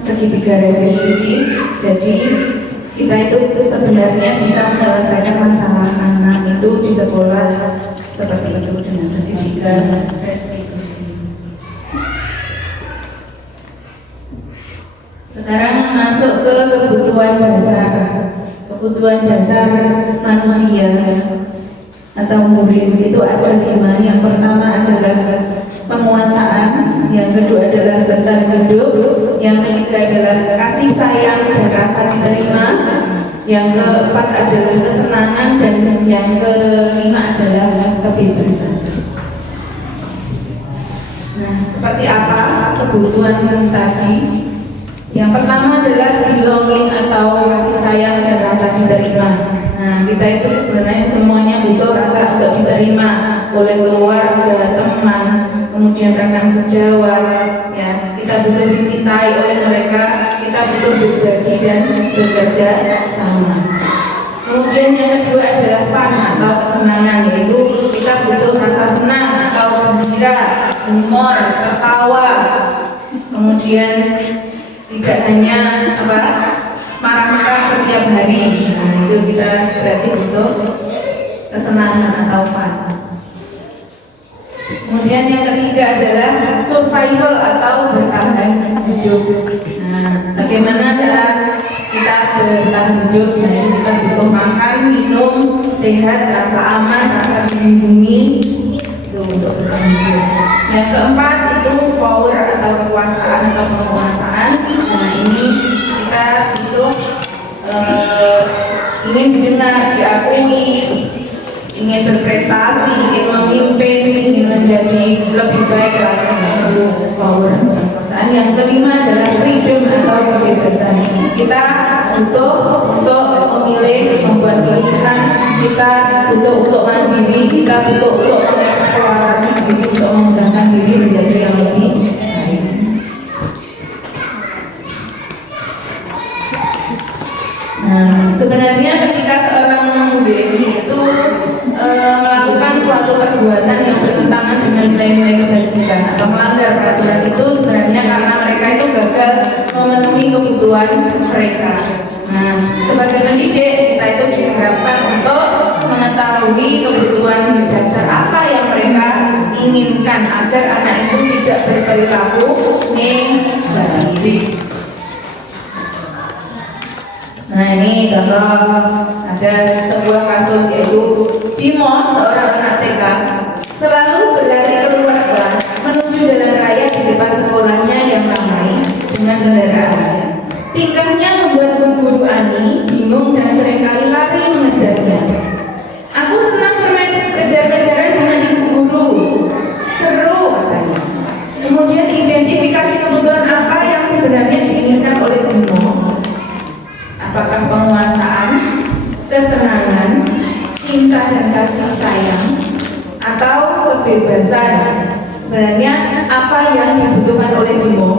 segitiga restitusi. Jadi kita itu sebenarnya bisa menyelesaikan masalah anak itu di sekolah seperti itu dengan segitiga restitusi. Sekarang masuk ke kebutuhan dasar. Kebutuhan dasar manusia atau murid itu ada 5. Yang pertama adalah penguasaan, yang kedua adalah bertahan hidup, yang ketiga adalah kasih sayang dan rasa diterima, yang keempat adalah kesenangan, dan yang kelima adalah kebebasan. Nah, seperti apa kebutuhan tadi? Yang pertama adalah belonging atau kasih sayang dan rasa diterima. Nah, kita itu sebenarnya semuanya butuh rasa untuk diterima oleh keluarga, teman, kemudian rekan sejawat. Ya, kita butuh dicintai oleh mereka, kita butuh berbagi dan bekerja sama. Kemudian yang kedua adalah fun atau kesenangan, yaitu kita butuh rasa senang atau gembira, humor, tertawa. Kemudian tidak hanya marah-marah setiap hari. Nah, itu kita berarti butuh kesenangan atau fun. Kemudian yang ketiga adalah survival atau bertahan hidup. Nah, bagaimana cara kita bertahan hidup? Nah, kita butuh makan, minum, sehat, rasa aman, rasa dilindungi, itu untuk bertahan hidup. Yang keempat itu power atau kekuasaan atau penguasaan. Nah, ini kita butuh ingin didengar, diakui, ingin berprestasi, ingin memimpin, ingin menjadi lebih baik lagi. Itu power dan kekuasaan. Yang kelima adalah freedom atau kebebasan. Kita butuh untuk memilih, membuat pilihan. Kita butuh untuk mandiri. Kita butuh untuk mengeksplorasi diri, untuk mengembangkan diri menjadi yang lebih baik. Nah, sebenarnya ketika seorang murid itu melakukan suatu perbuatan yang bertentangan dengan nilai-nilai kebajikan atau melanggar peraturan, itu sebenarnya karena mereka itu gagal memenuhi kebutuhan mereka. Nah, sebagai pendidik kita itu diharapkan untuk mengetahui kebutuhan dasar apa yang mereka inginkan agar anak itu tidak berperilaku negatif. Nah, ini contoh ada sebuah kasus, yaitu Bimo, seorang anak TK, selalu berlari keluar kelas menuju jalan raya di depan sekolahnya yang ramai dengan kendaraannya. Tingkahnya membuat guru Ani bingung dan seringkali lari mengejarnya. Aku senang bermain kejar-kejaran dengan ibu guru, seru katanya. Kemudian identifikasi kebutuhan apa yang sebenarnya diinginkan oleh Bimo. Apakah penguasaan, kesenangan, cinta dan kasih sayang, atau kebebasan? Sebenarnya apa yang dibutuhkan oleh Bimo?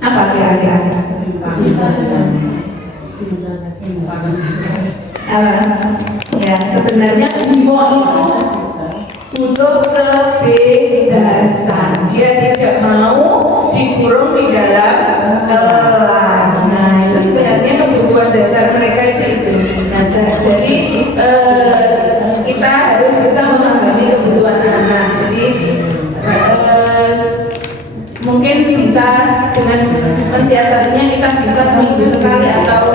Apa kira-kira? Ya, sebenarnya Bimo itu butuh kebebasan. Dia tidak mau dikurung di dalam kelas. Nah, itu sebenarnya kebutuhan dasar mereka itu. Nah, jadi kita harus bisa memahami kebutuhan anak. Jadi mungkin bisa dengan mensiasatinya kita bisa seminggu sekali atau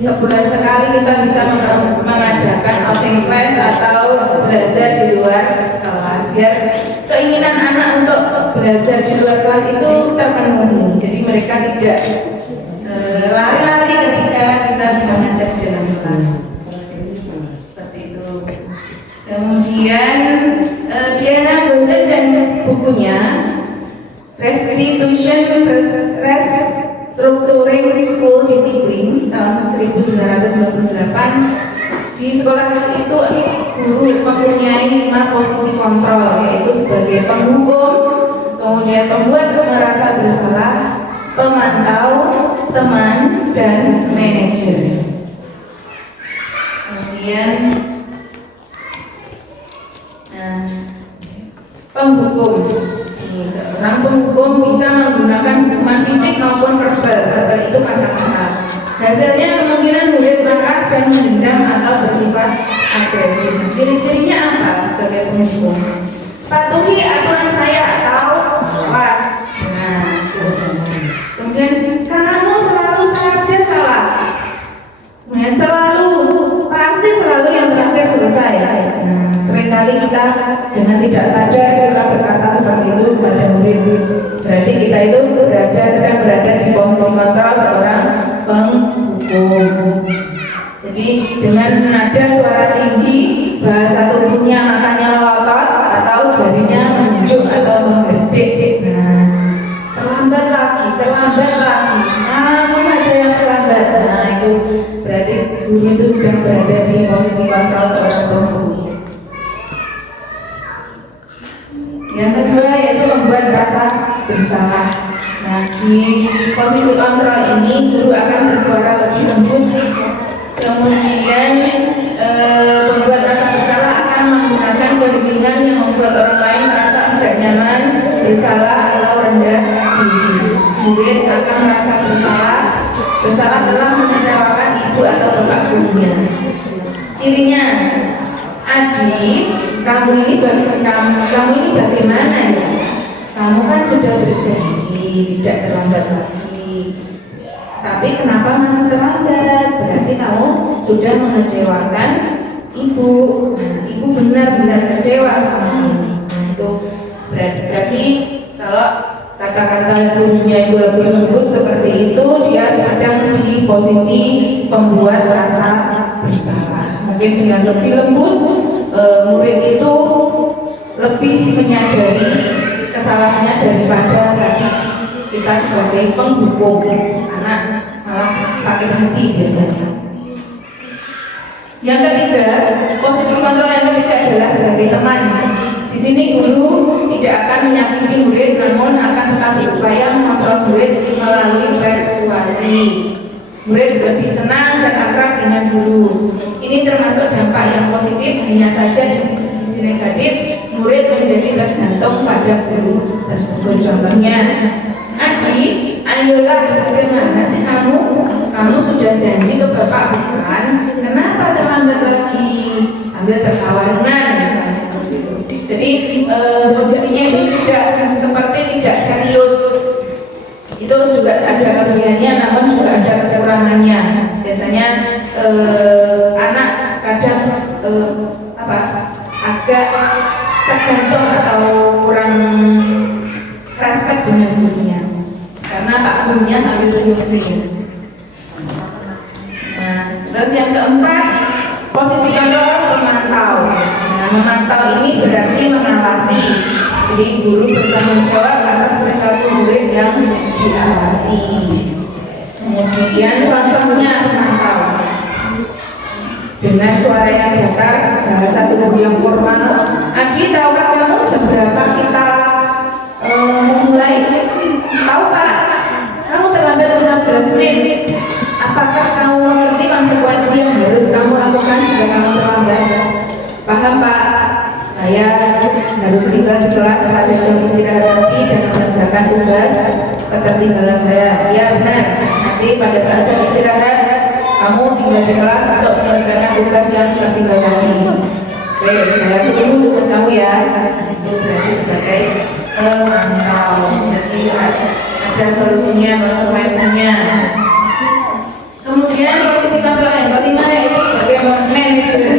sebulan sekali kita bisa mengadakan outing class atau belajar di luar kelas, biar keinginan anak untuk belajar di luar kelas itu terpenuhi. Jadi mereka tidak lari-lari ketika kita mengajar di dalam kelas. Seperti itu. Kemudian Diana Bosen dan bukunya Restitution Restructuring School Discipline tahun tahun 1998 di sekolah itu guru mempunyai 5 posisi kontrol, yaitu sebagai penghukum, kemudian pembuat merasa bersalah, pemantau, teman, dan manajer. Kemudian penghukum. Seorang penghukum bisa menggunakan hukuman fisik maupun verbal itu kata-kata. Hasilnya kemungkinan murid marah dan mendendam atau bersifat agresif. Ciri-cirinya apa sebagai penghukum? Patuhi aturan saya atau awas. Nah, kemudian kamu selalu saja salah. Kemudian pasti selalu yang terakhir selesai. Nah, seringkali kita dengan tidak sadar kita berkata seperti itu kepada murid. Berarti kita itu sedang berada di posisi kontrol seorang penghukum. Jadi dengan nada suara tinggi, bahasa tubuhnya matanya melotot atau jarinya menunjuk atau menggedek. Nah, terlambat lagi. Kamu saja yang terlambat. Nah, itu berarti guru itu sudah berada di posisi kontrol seorang penghukum. Yang kedua yaitu membuat rasa bersalah. Nah, di posisi kontrol ini guru akan bersuara lebih lembut. Kemudian membuat rasa bersalah akan menggunakan keinginan yang membuat orang lain merasa tidak nyaman, bersalah atau rendah diri. Murid akan merasa bersalah telah mengecewakan ibu atau bapak gurunya. Cirinya, adik, kamu ini bagaimana ya? Kamu kan sudah berjanji tidak terlambat lagi. Tapi kenapa masih terlambat? Berarti kamu sudah mengecewakan ibu. Nah, ibu benar-benar kecewa sama kamu. Nah, itu berarti kalau kata-kata gurunya itu lebih lembut seperti itu, dia sedang di posisi pembuat rasa bersalah. Mungkin dengan lebih lembut, murid itu lebih menyadari kesalahannya daripada kita sebagai penghukum. Anak malah sakit hati biasanya. Yang ketiga, posisi kontrol yang ketiga adalah sebagai teman. Di sini guru tidak akan menyakiti murid, namun akan tetap berupaya mengontrol murid melalui persuasi. Murid lebih senang dan akrab dengan guru. Ini termasuk dampak yang positif. Hanya saja di sisi negatif, murid menjadi tergantung pada guru tersebut. Contohnya, Adi, ayolah, bagaimana sih kamu? Kamu sudah janji ke bapak bukan? Kenapa terlambat lagi? Ambil tertawa ringan, misalnya seperti itu. Jadi posisinya itu tidak serius. Itu juga ada kelebihannya, namun juga ada kekurangannya. Biasanya anak kadang agak tergantung atau kurang respect dengan gurunya, karena tak gurunya sambil senyum-senyum. Nah, terus yang keempat, posisi kontrol memantau. Nah, memantau ini berarti mengawasi. Jadi guru bertanggung jawab atas perilaku murid yang diawasi. Kemudian contohnya memantau dengan suara yang datar, bahasa tubuh yang formal. Adi, tahukah kamu jam berapa kita mulai? Tahu Pak, kamu terlambat 15 menit. Apakah kamu mengerti konsekuensi yang harus kamu lakukan jika kamu terlambat? Paham Pak, saya harus tinggal di kelas pada jam istirahat nanti dan mengerjakan tugas ketertinggalan saya. Ya benar, nanti pada saat jam istirahat kamu tinggal di kelas untuk menyelesaikan tugas yang tertinggal tadi. Oke, saya tunggu tugas kamu ya. Itu berarti sebagai pemantau. Jadi ada solusinya, konsekuensinya. Kemudian posisi kontrol yang kelima yaitu sebagai manajer,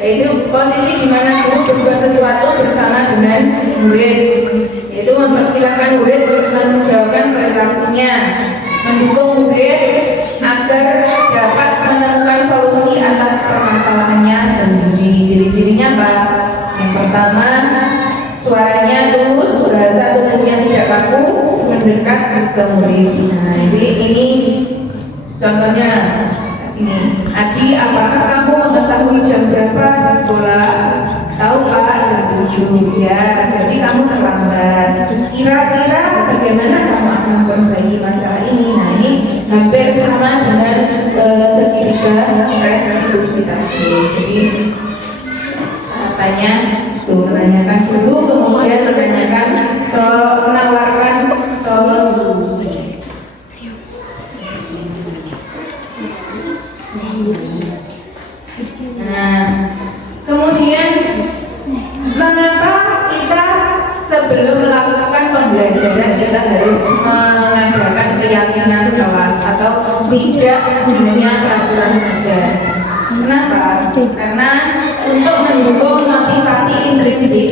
yaitu posisi di mana guru berbuat sesuatu bersama dengan murid, yaitu mempersilahkan murid menjauhkan perilakunya, mendukung murid agar dapat menemukan solusi atas permasalahannya sendiri. Ciri-cirinya apa? Yang pertama, suaranya tulus, bahasa tubuhnya tidak kaku, mendekat ke murid. Nah, ini Contohnya ini, Adi, apakah kamu mengetahui jam berapa di sekolah? Tahu Pak, jam 7. Ya, jadi kamu terlambat. Kira-kira bagaimana kamu akan memperbaiki masalah ini? Nah, ini hampir sama dengan segitiga restitusi tadi. Jadi tanya tuh, menanyakan dulu, kemudian menanyakan menawarkan solusi. Nah, kemudian mengapa kita sebelum melakukan pembelajaran kita harus mengadakan keyakinan kelas atau tidak hanya peraturan saja? Kenapa? Karena untuk mendukung motivasi intrinsik,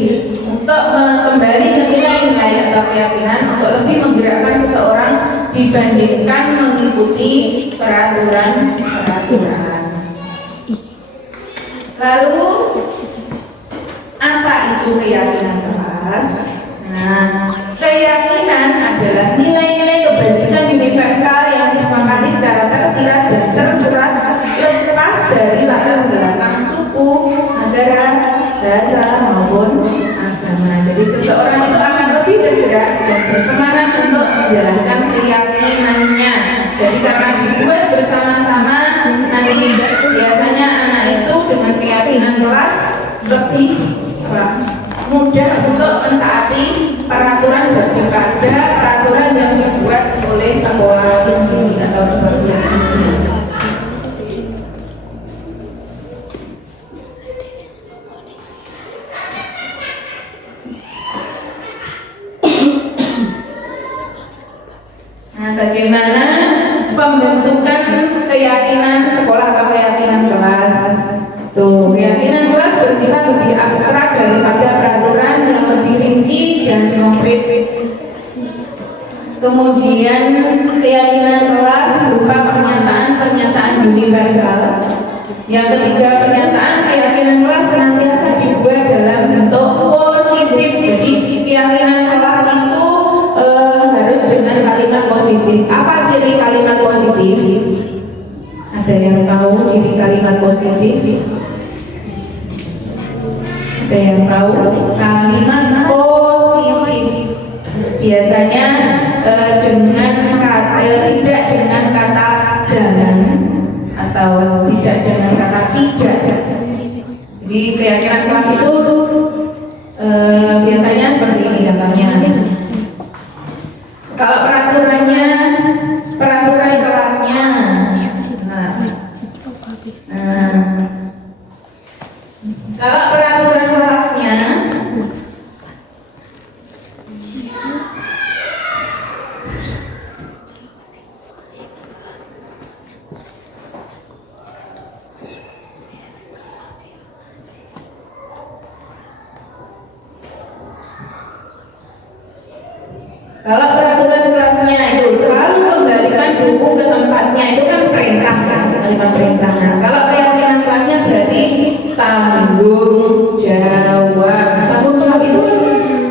untuk kembali ke nilai-nilai atau keyakinan, untuk lebih menggerakkan seseorang dibandingkan mengikuti peraturan-peraturan. Lalu apa itu keyakinan kelas? Nah, keyakinan adalah nilai-nilai kebajikan universal yang disepakati secara tersirat dan tersurat lepas dari latar belakang suku, negara, bahasa maupun agama. Jadi seseorang itu akan lebih bergerak dan bersemangat untuk menjalankan keyakinannya. Jadi karena dibuat bersama-sama, nanti biasanya anak itu dengan keyakinan kelas lebih mudah untuk mentaati peraturan daripada peraturan yang dibuat oleh sekolah ini atau perguruan tinggi. Nah, bagaimana pembentukan keyakinan sekolah atau keyakinan kelas? Tuh, keyakinan kelas bersifat lebih abstrak daripada peraturan yang lebih rinci dan konkret. Kemudian keyakinan kelas berupa pernyataan-pernyataan universal. Yang ketiga, pernyataan keyakinan kelas senantiasa dibuat dalam bentuk positif. Jadi keyakinan kelas itu harus dengan kalimat positif. Apa ciri kalimat positif? Ada yang tahu ciri kalimat positif? Ada yang tahu? Kalimat positif biasanya tidak dengan kata jangan atau tidak dengan kata tidak. Jadi keyakinan kelas itu biasanya seperti ini contohnya. Kalau peraturan kelasnya, kalau peraturan kelasnya itu selalu kembalikan buku ke tempatnya, itu kan perintah kan, kalimat perintah. Nah, kalau keyakinan kelasnya berarti tanggung jawab. Tanggung jawab itu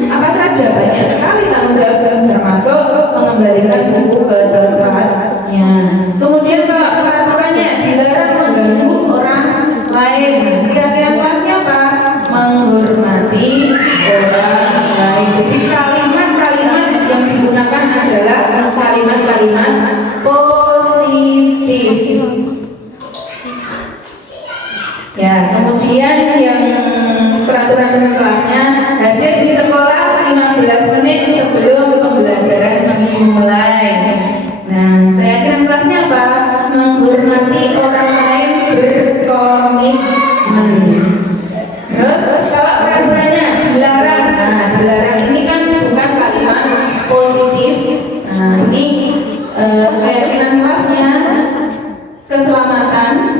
apa saja, banyak sekali tanggung jawab, termasuk mengembalikan buku ke tempatnya. Kemudian kalau peraturannya dilarang mengganggu orang lain, keyakinan kelasnya apa? Menghormati orang lain. Jadi kalimat-kalimat yang digunakan adalah kalimat-kalimat positif. Ya, kemudian yang peraturan kelasnya hadir di sekolah 15 menit sebelum pembelajaran dimulai. Nah, keyakinan kelasnya apa? Menghormati orang lain, berkomitmen. Terus kalau peraturannya dilarang, nah dilarang ini kan bukan kalimat positif. Nah ini keyakinan kelasnya keselamatan,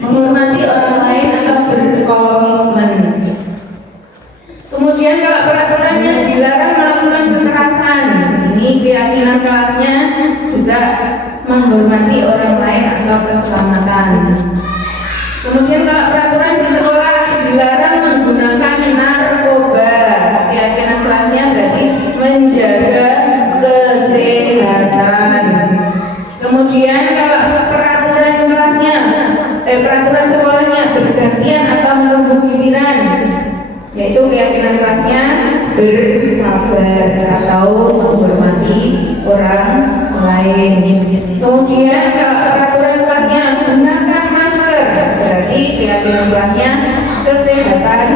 menghormati orang lain atau berkomitmen. Kemudian kalau peraturannya dilarang melakukan kekerasan, ini keyakinan kelasnya juga menghormati orang lain atau keselamatan. Kemudian kalau peraturan di sekolah dilarang menggunakan narkoba, keyakinan kelasnya berarti menjaga Kemudian kalau peraturan kelasnya, peraturan sekolahnya bergantian atau menunggu giliran, yaitu keyakinan kelasnya bersabar atau menghormati orang lain. Kemudian kalau peraturan kelasnya gunakan masker, berarti keyakinan kelasnya kesehatan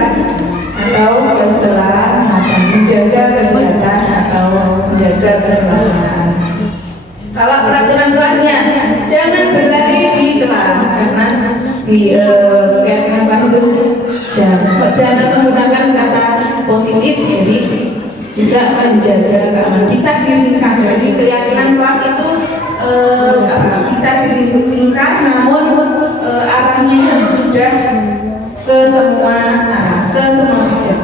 atau keselamatan, menjaga kesehatan atau menjaga keselamatan. Kalau peraturan kelasnya jangan berlari di kelas, karena di keyakinan kelas itu jangan menggunakan kata positif, jadi juga menjaga keamanan. Bisa diringkas, jadi keyakinan kelas itu bisa diringkas, namun arahnya sudah ke semua arah, ke semua pihak.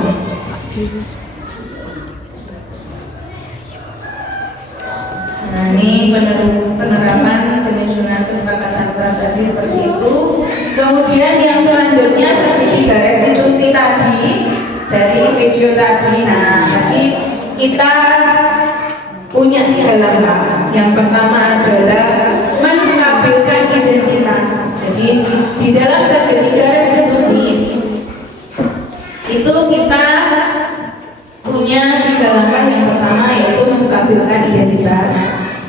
Nah, ini penerapan penyusunan kesepakatan kelas tadi seperti itu. Kemudian yang selanjutnya segitiga restitusi tadi dari video tadi. Nah, tadi kita punya 3 langkah. Yang pertama adalah menstabilkan identitas. Jadi di dalam segitiga restitusi itu kita punya 3 langkah. Yang pertama yaitu menstabilkan identitas.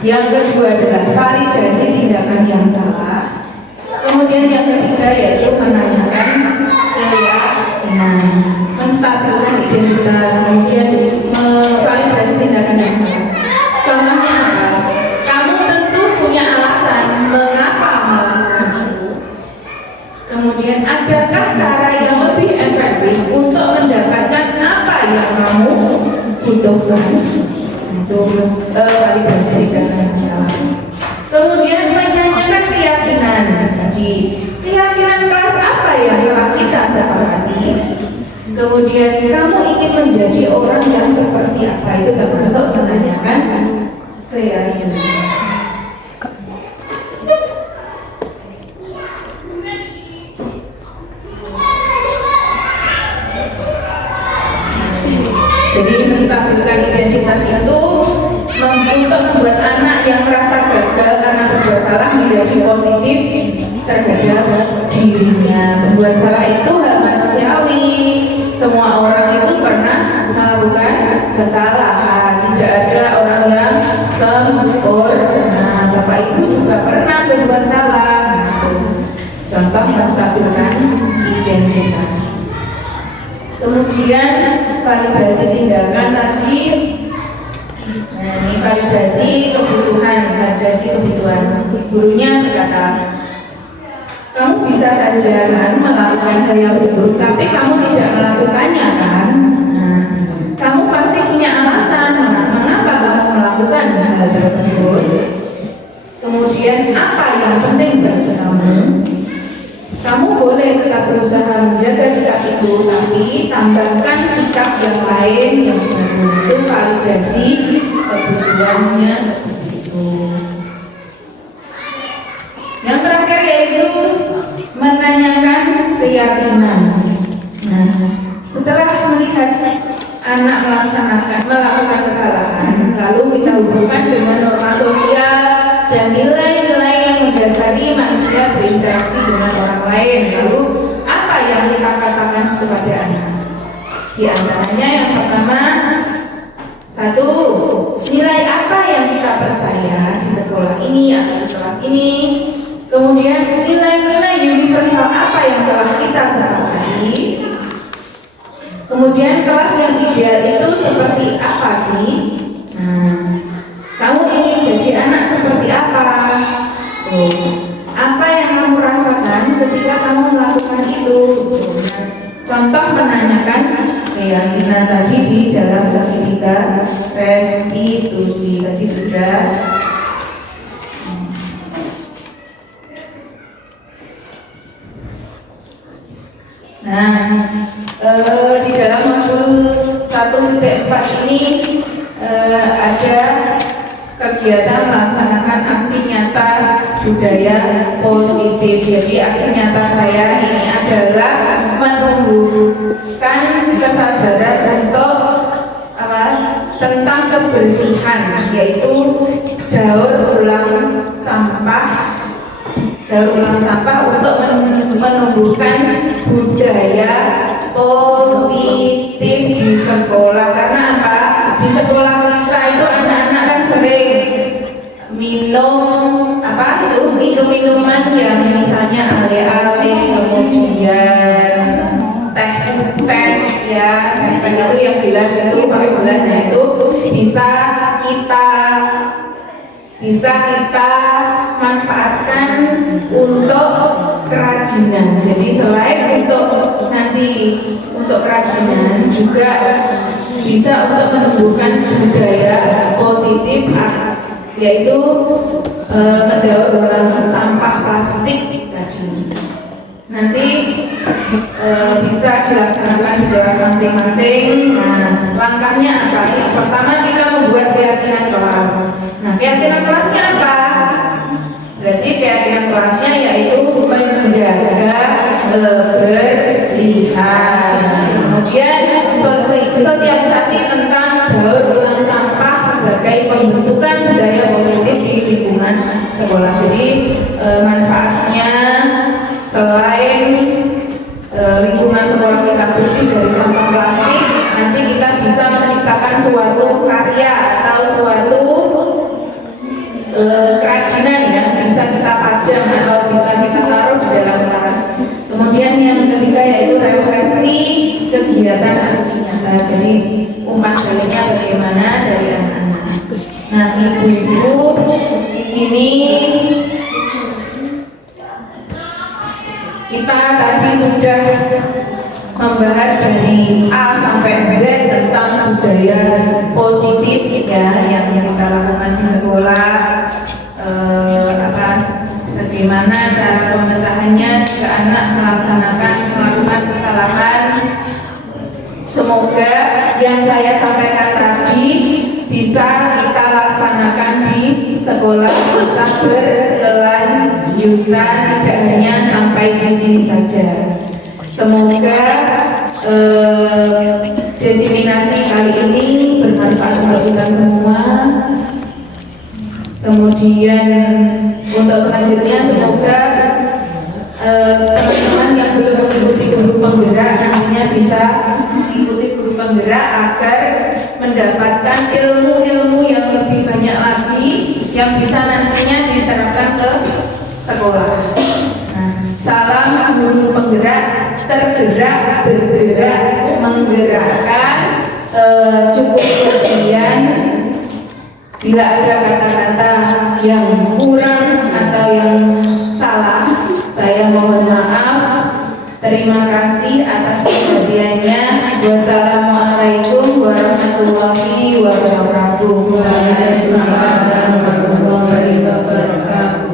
Yang kedua adalah validasi tindakan yang salah. Kemudian yang ketiga yaitu menanyakan keyakinan. Menstabilkan identitas, kemudian validasi tindakan yang salah. Contohnya apa? Kamu tentu punya alasan mengapa melakukan itu. Kemudian adakah cara yang lebih efektif untuk mendapatkan apa yang kamu butuhkan? Itu validasi tindakan yang salah. Kemudian menanyakan keyakinan. Jadi keyakinan kelas apa yang telah kita sepakati? Kemudian kamu ingin menjadi orang yang seperti apa? Itu termasuk menanyakan keyakinan. Jadi menstabilkan identitas itu untuk membuat anak yang merasa gagal karena berbuat salah menjadi positif terhadap dirinya. Berbuat salah itu hal manusiawi. Semua orang itu pernah melakukan kesalahan. Tidak ada orang yang sempurna. Bapak Ibu juga pernah berbuat salah. Contoh menstabilkan identitas. Kemudian validasi tindakan tadi. Nah, ini validasi kebutuhan. Gurunya berkata, kamu bisa saja kan melakukan hal yang buruk, tapi kamu tidak melakukannya kan? Nah, kamu pasti punya alasan mengapa kamu melakukan hal tersebut. Kemudian apa yang penting bagi kamu? Kamu boleh tetap berusaha menjaga sikap itu, tapi tambahkan sikap yang lain yang itu validasi kebutuhannya seperti itu. Yang terakhir yaitu menanyakan keyakinan. Nah, setelah melihat anak melakukan kesalahan, lalu kita hubungkan dengan norma sosial dan nilai-nilai yang mendasari manusia berinteraksi dengan orang lain. Lalu apa yang kita katakan kepada anak? Di antaranya yang pertama, 1, nilai apa yang kita percaya di sekolah ini atau di kelas ini. Kemudian nilai-nilai universal apa yang telah kita sepakati. Kemudian kelas yang ideal itu seperti apa sih? Nah, kamu ingin jadi anak seperti apa? Apa yang kamu rasakan ketika kamu melakukan itu? Contoh menanyakan keyakinan tadi di dalam segitiga restitusi tadi sudah. Nah, di dalam modul 1.4 ini ada kegiatan melaksanakan aksi nyata budaya positif. Jadi aksi nyata saya ini adalah menumbuhkan kesadaran untuk tentang kebersihan, yaitu daur ulang sampah untuk menumbuhkan budaya positif di sekolah. Karena apa? Di sekolah kita itu anak-anak kan sering minum minuman yang misalnya ale-ale, kemudian teh ya, teh itu yang gelas itu pakai gelasnya itu bisa kita manfaatkan untuk kerajinan. Jadi selain untuk kerajinan juga bisa untuk menumbuhkan budaya positif, yaitu mendaur ulang sampah plastik tadi. Nanti bisa dilaksanakan di kelas masing-masing. Nah, langkahnya apa? Yang pertama kita membuat keyakinan kelas. Nah, keyakinan kelasnya apa? Berarti keyakinan kelasnya yaitu menjaga kebersihan. Kemudian sosialisasi tentang daur ulang sampah sebagai pembentukan budaya positif di lingkungan sekolah. Jadi manfaatnya selain lingkungan sekolah kita bersih dari sampah plastik, nanti kita bisa menciptakan suatu karya atau suatu kerajinan yang bisa kita pajang atau bisa kita taruh di dalam kelas. Kemudian yang ketiga yaitu referensi kegiatan aksi nyata. Jadi umpan balinya bagaimana dari anak-anak. Nah, ibu-ibu di sini kita tadi sudah membahas dari A sampai Z tentang budaya positif ya yang kita lakukan di sekolah. Bagaimana cara pemecahannya jika anak melakukan kesalahan. Semoga yang saya sampaikan tadi bisa kita laksanakan di sekolah, bisa berkelanjutan, tidak hanya sampai di sini saja. Semoga diseminasi kali ini bermanfaat untuk kita semua. Kemudian untuk selanjutnya semoga teman-teman yang belum mengikuti guru penggerak nantinya bisa mengikuti guru penggerak agar mendapatkan ilmu-ilmu yang lebih banyak lagi yang bisa nantinya diterapkan ke sekolah. Nah, salam guru penggerak, tergerak, bergerak, menggerakkan. Cukup sekian. Bila ada kata-kata yang kurang atau yang salah, saya mohon maaf. Terima kasih atas perhatiannya. Wassalamualaikum warahmatullahi wabarakatuh. Waalaikumsalam warahmatullahi wabarakatuh.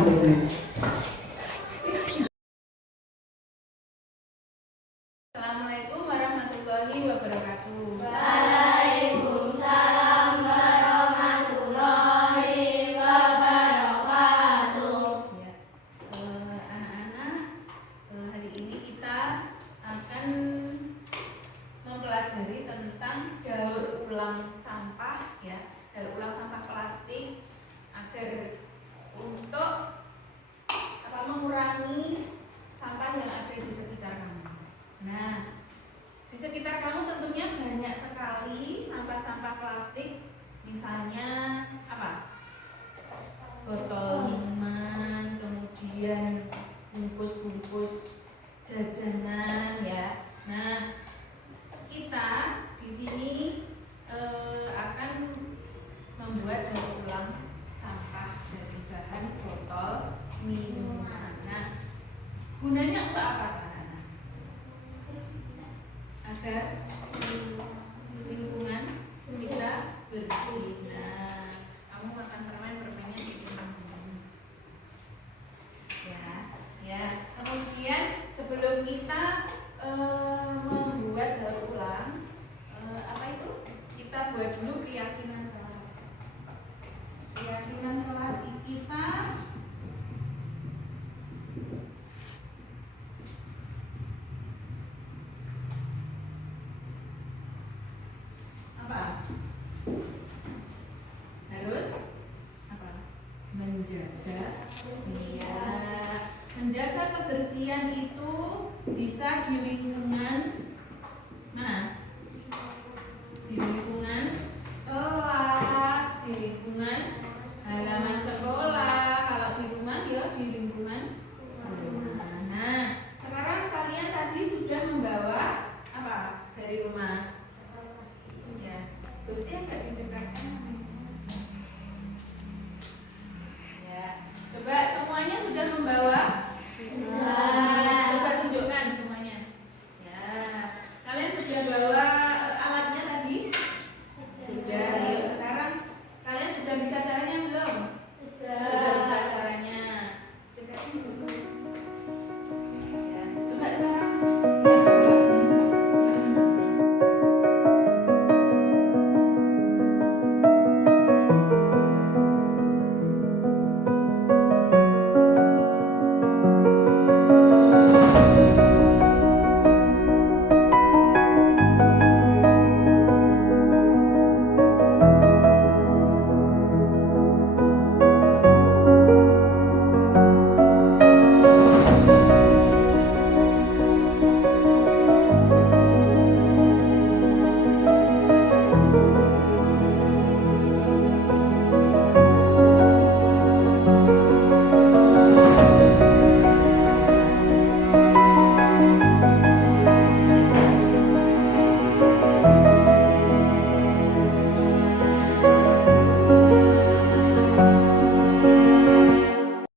Assalamualaikum warahmatullahi wabarakatuh. Waalaikumsalam warahmatullahi wabarakatuh. Ya, anak-anak, hari ini kita akan mempelajari tentang daur ulang sampah, ya, daur ulang sampah plastik agar untuk mengurangi sampah yang ada di sekitar kamu. Nah, di sekitar kamu tentunya banyak sekali sampah-sampah plastik, misalnya apa? Botol minuman, kemudian bungkus-bungkus jajanan, ya. Nah, kita di sini akan membuat daur ulang sampah dari bahan botol minuman. Nah, gunanya untuk apa? Agar lingkungan bisa bersih. Nah, kamu makan permennya di sini. Ya. Kemudian sebelum kita membuat daur ulang, kita buat dulu keyakinan kelas. Keyakinan kelas kita apa? Harus apa? Iya. Menjaga kebersihan itu bisa di lingkungan mana? Di lingkungan kelas, di lingkungan halaman sekolah. Kalau di rumah ya di lingkungan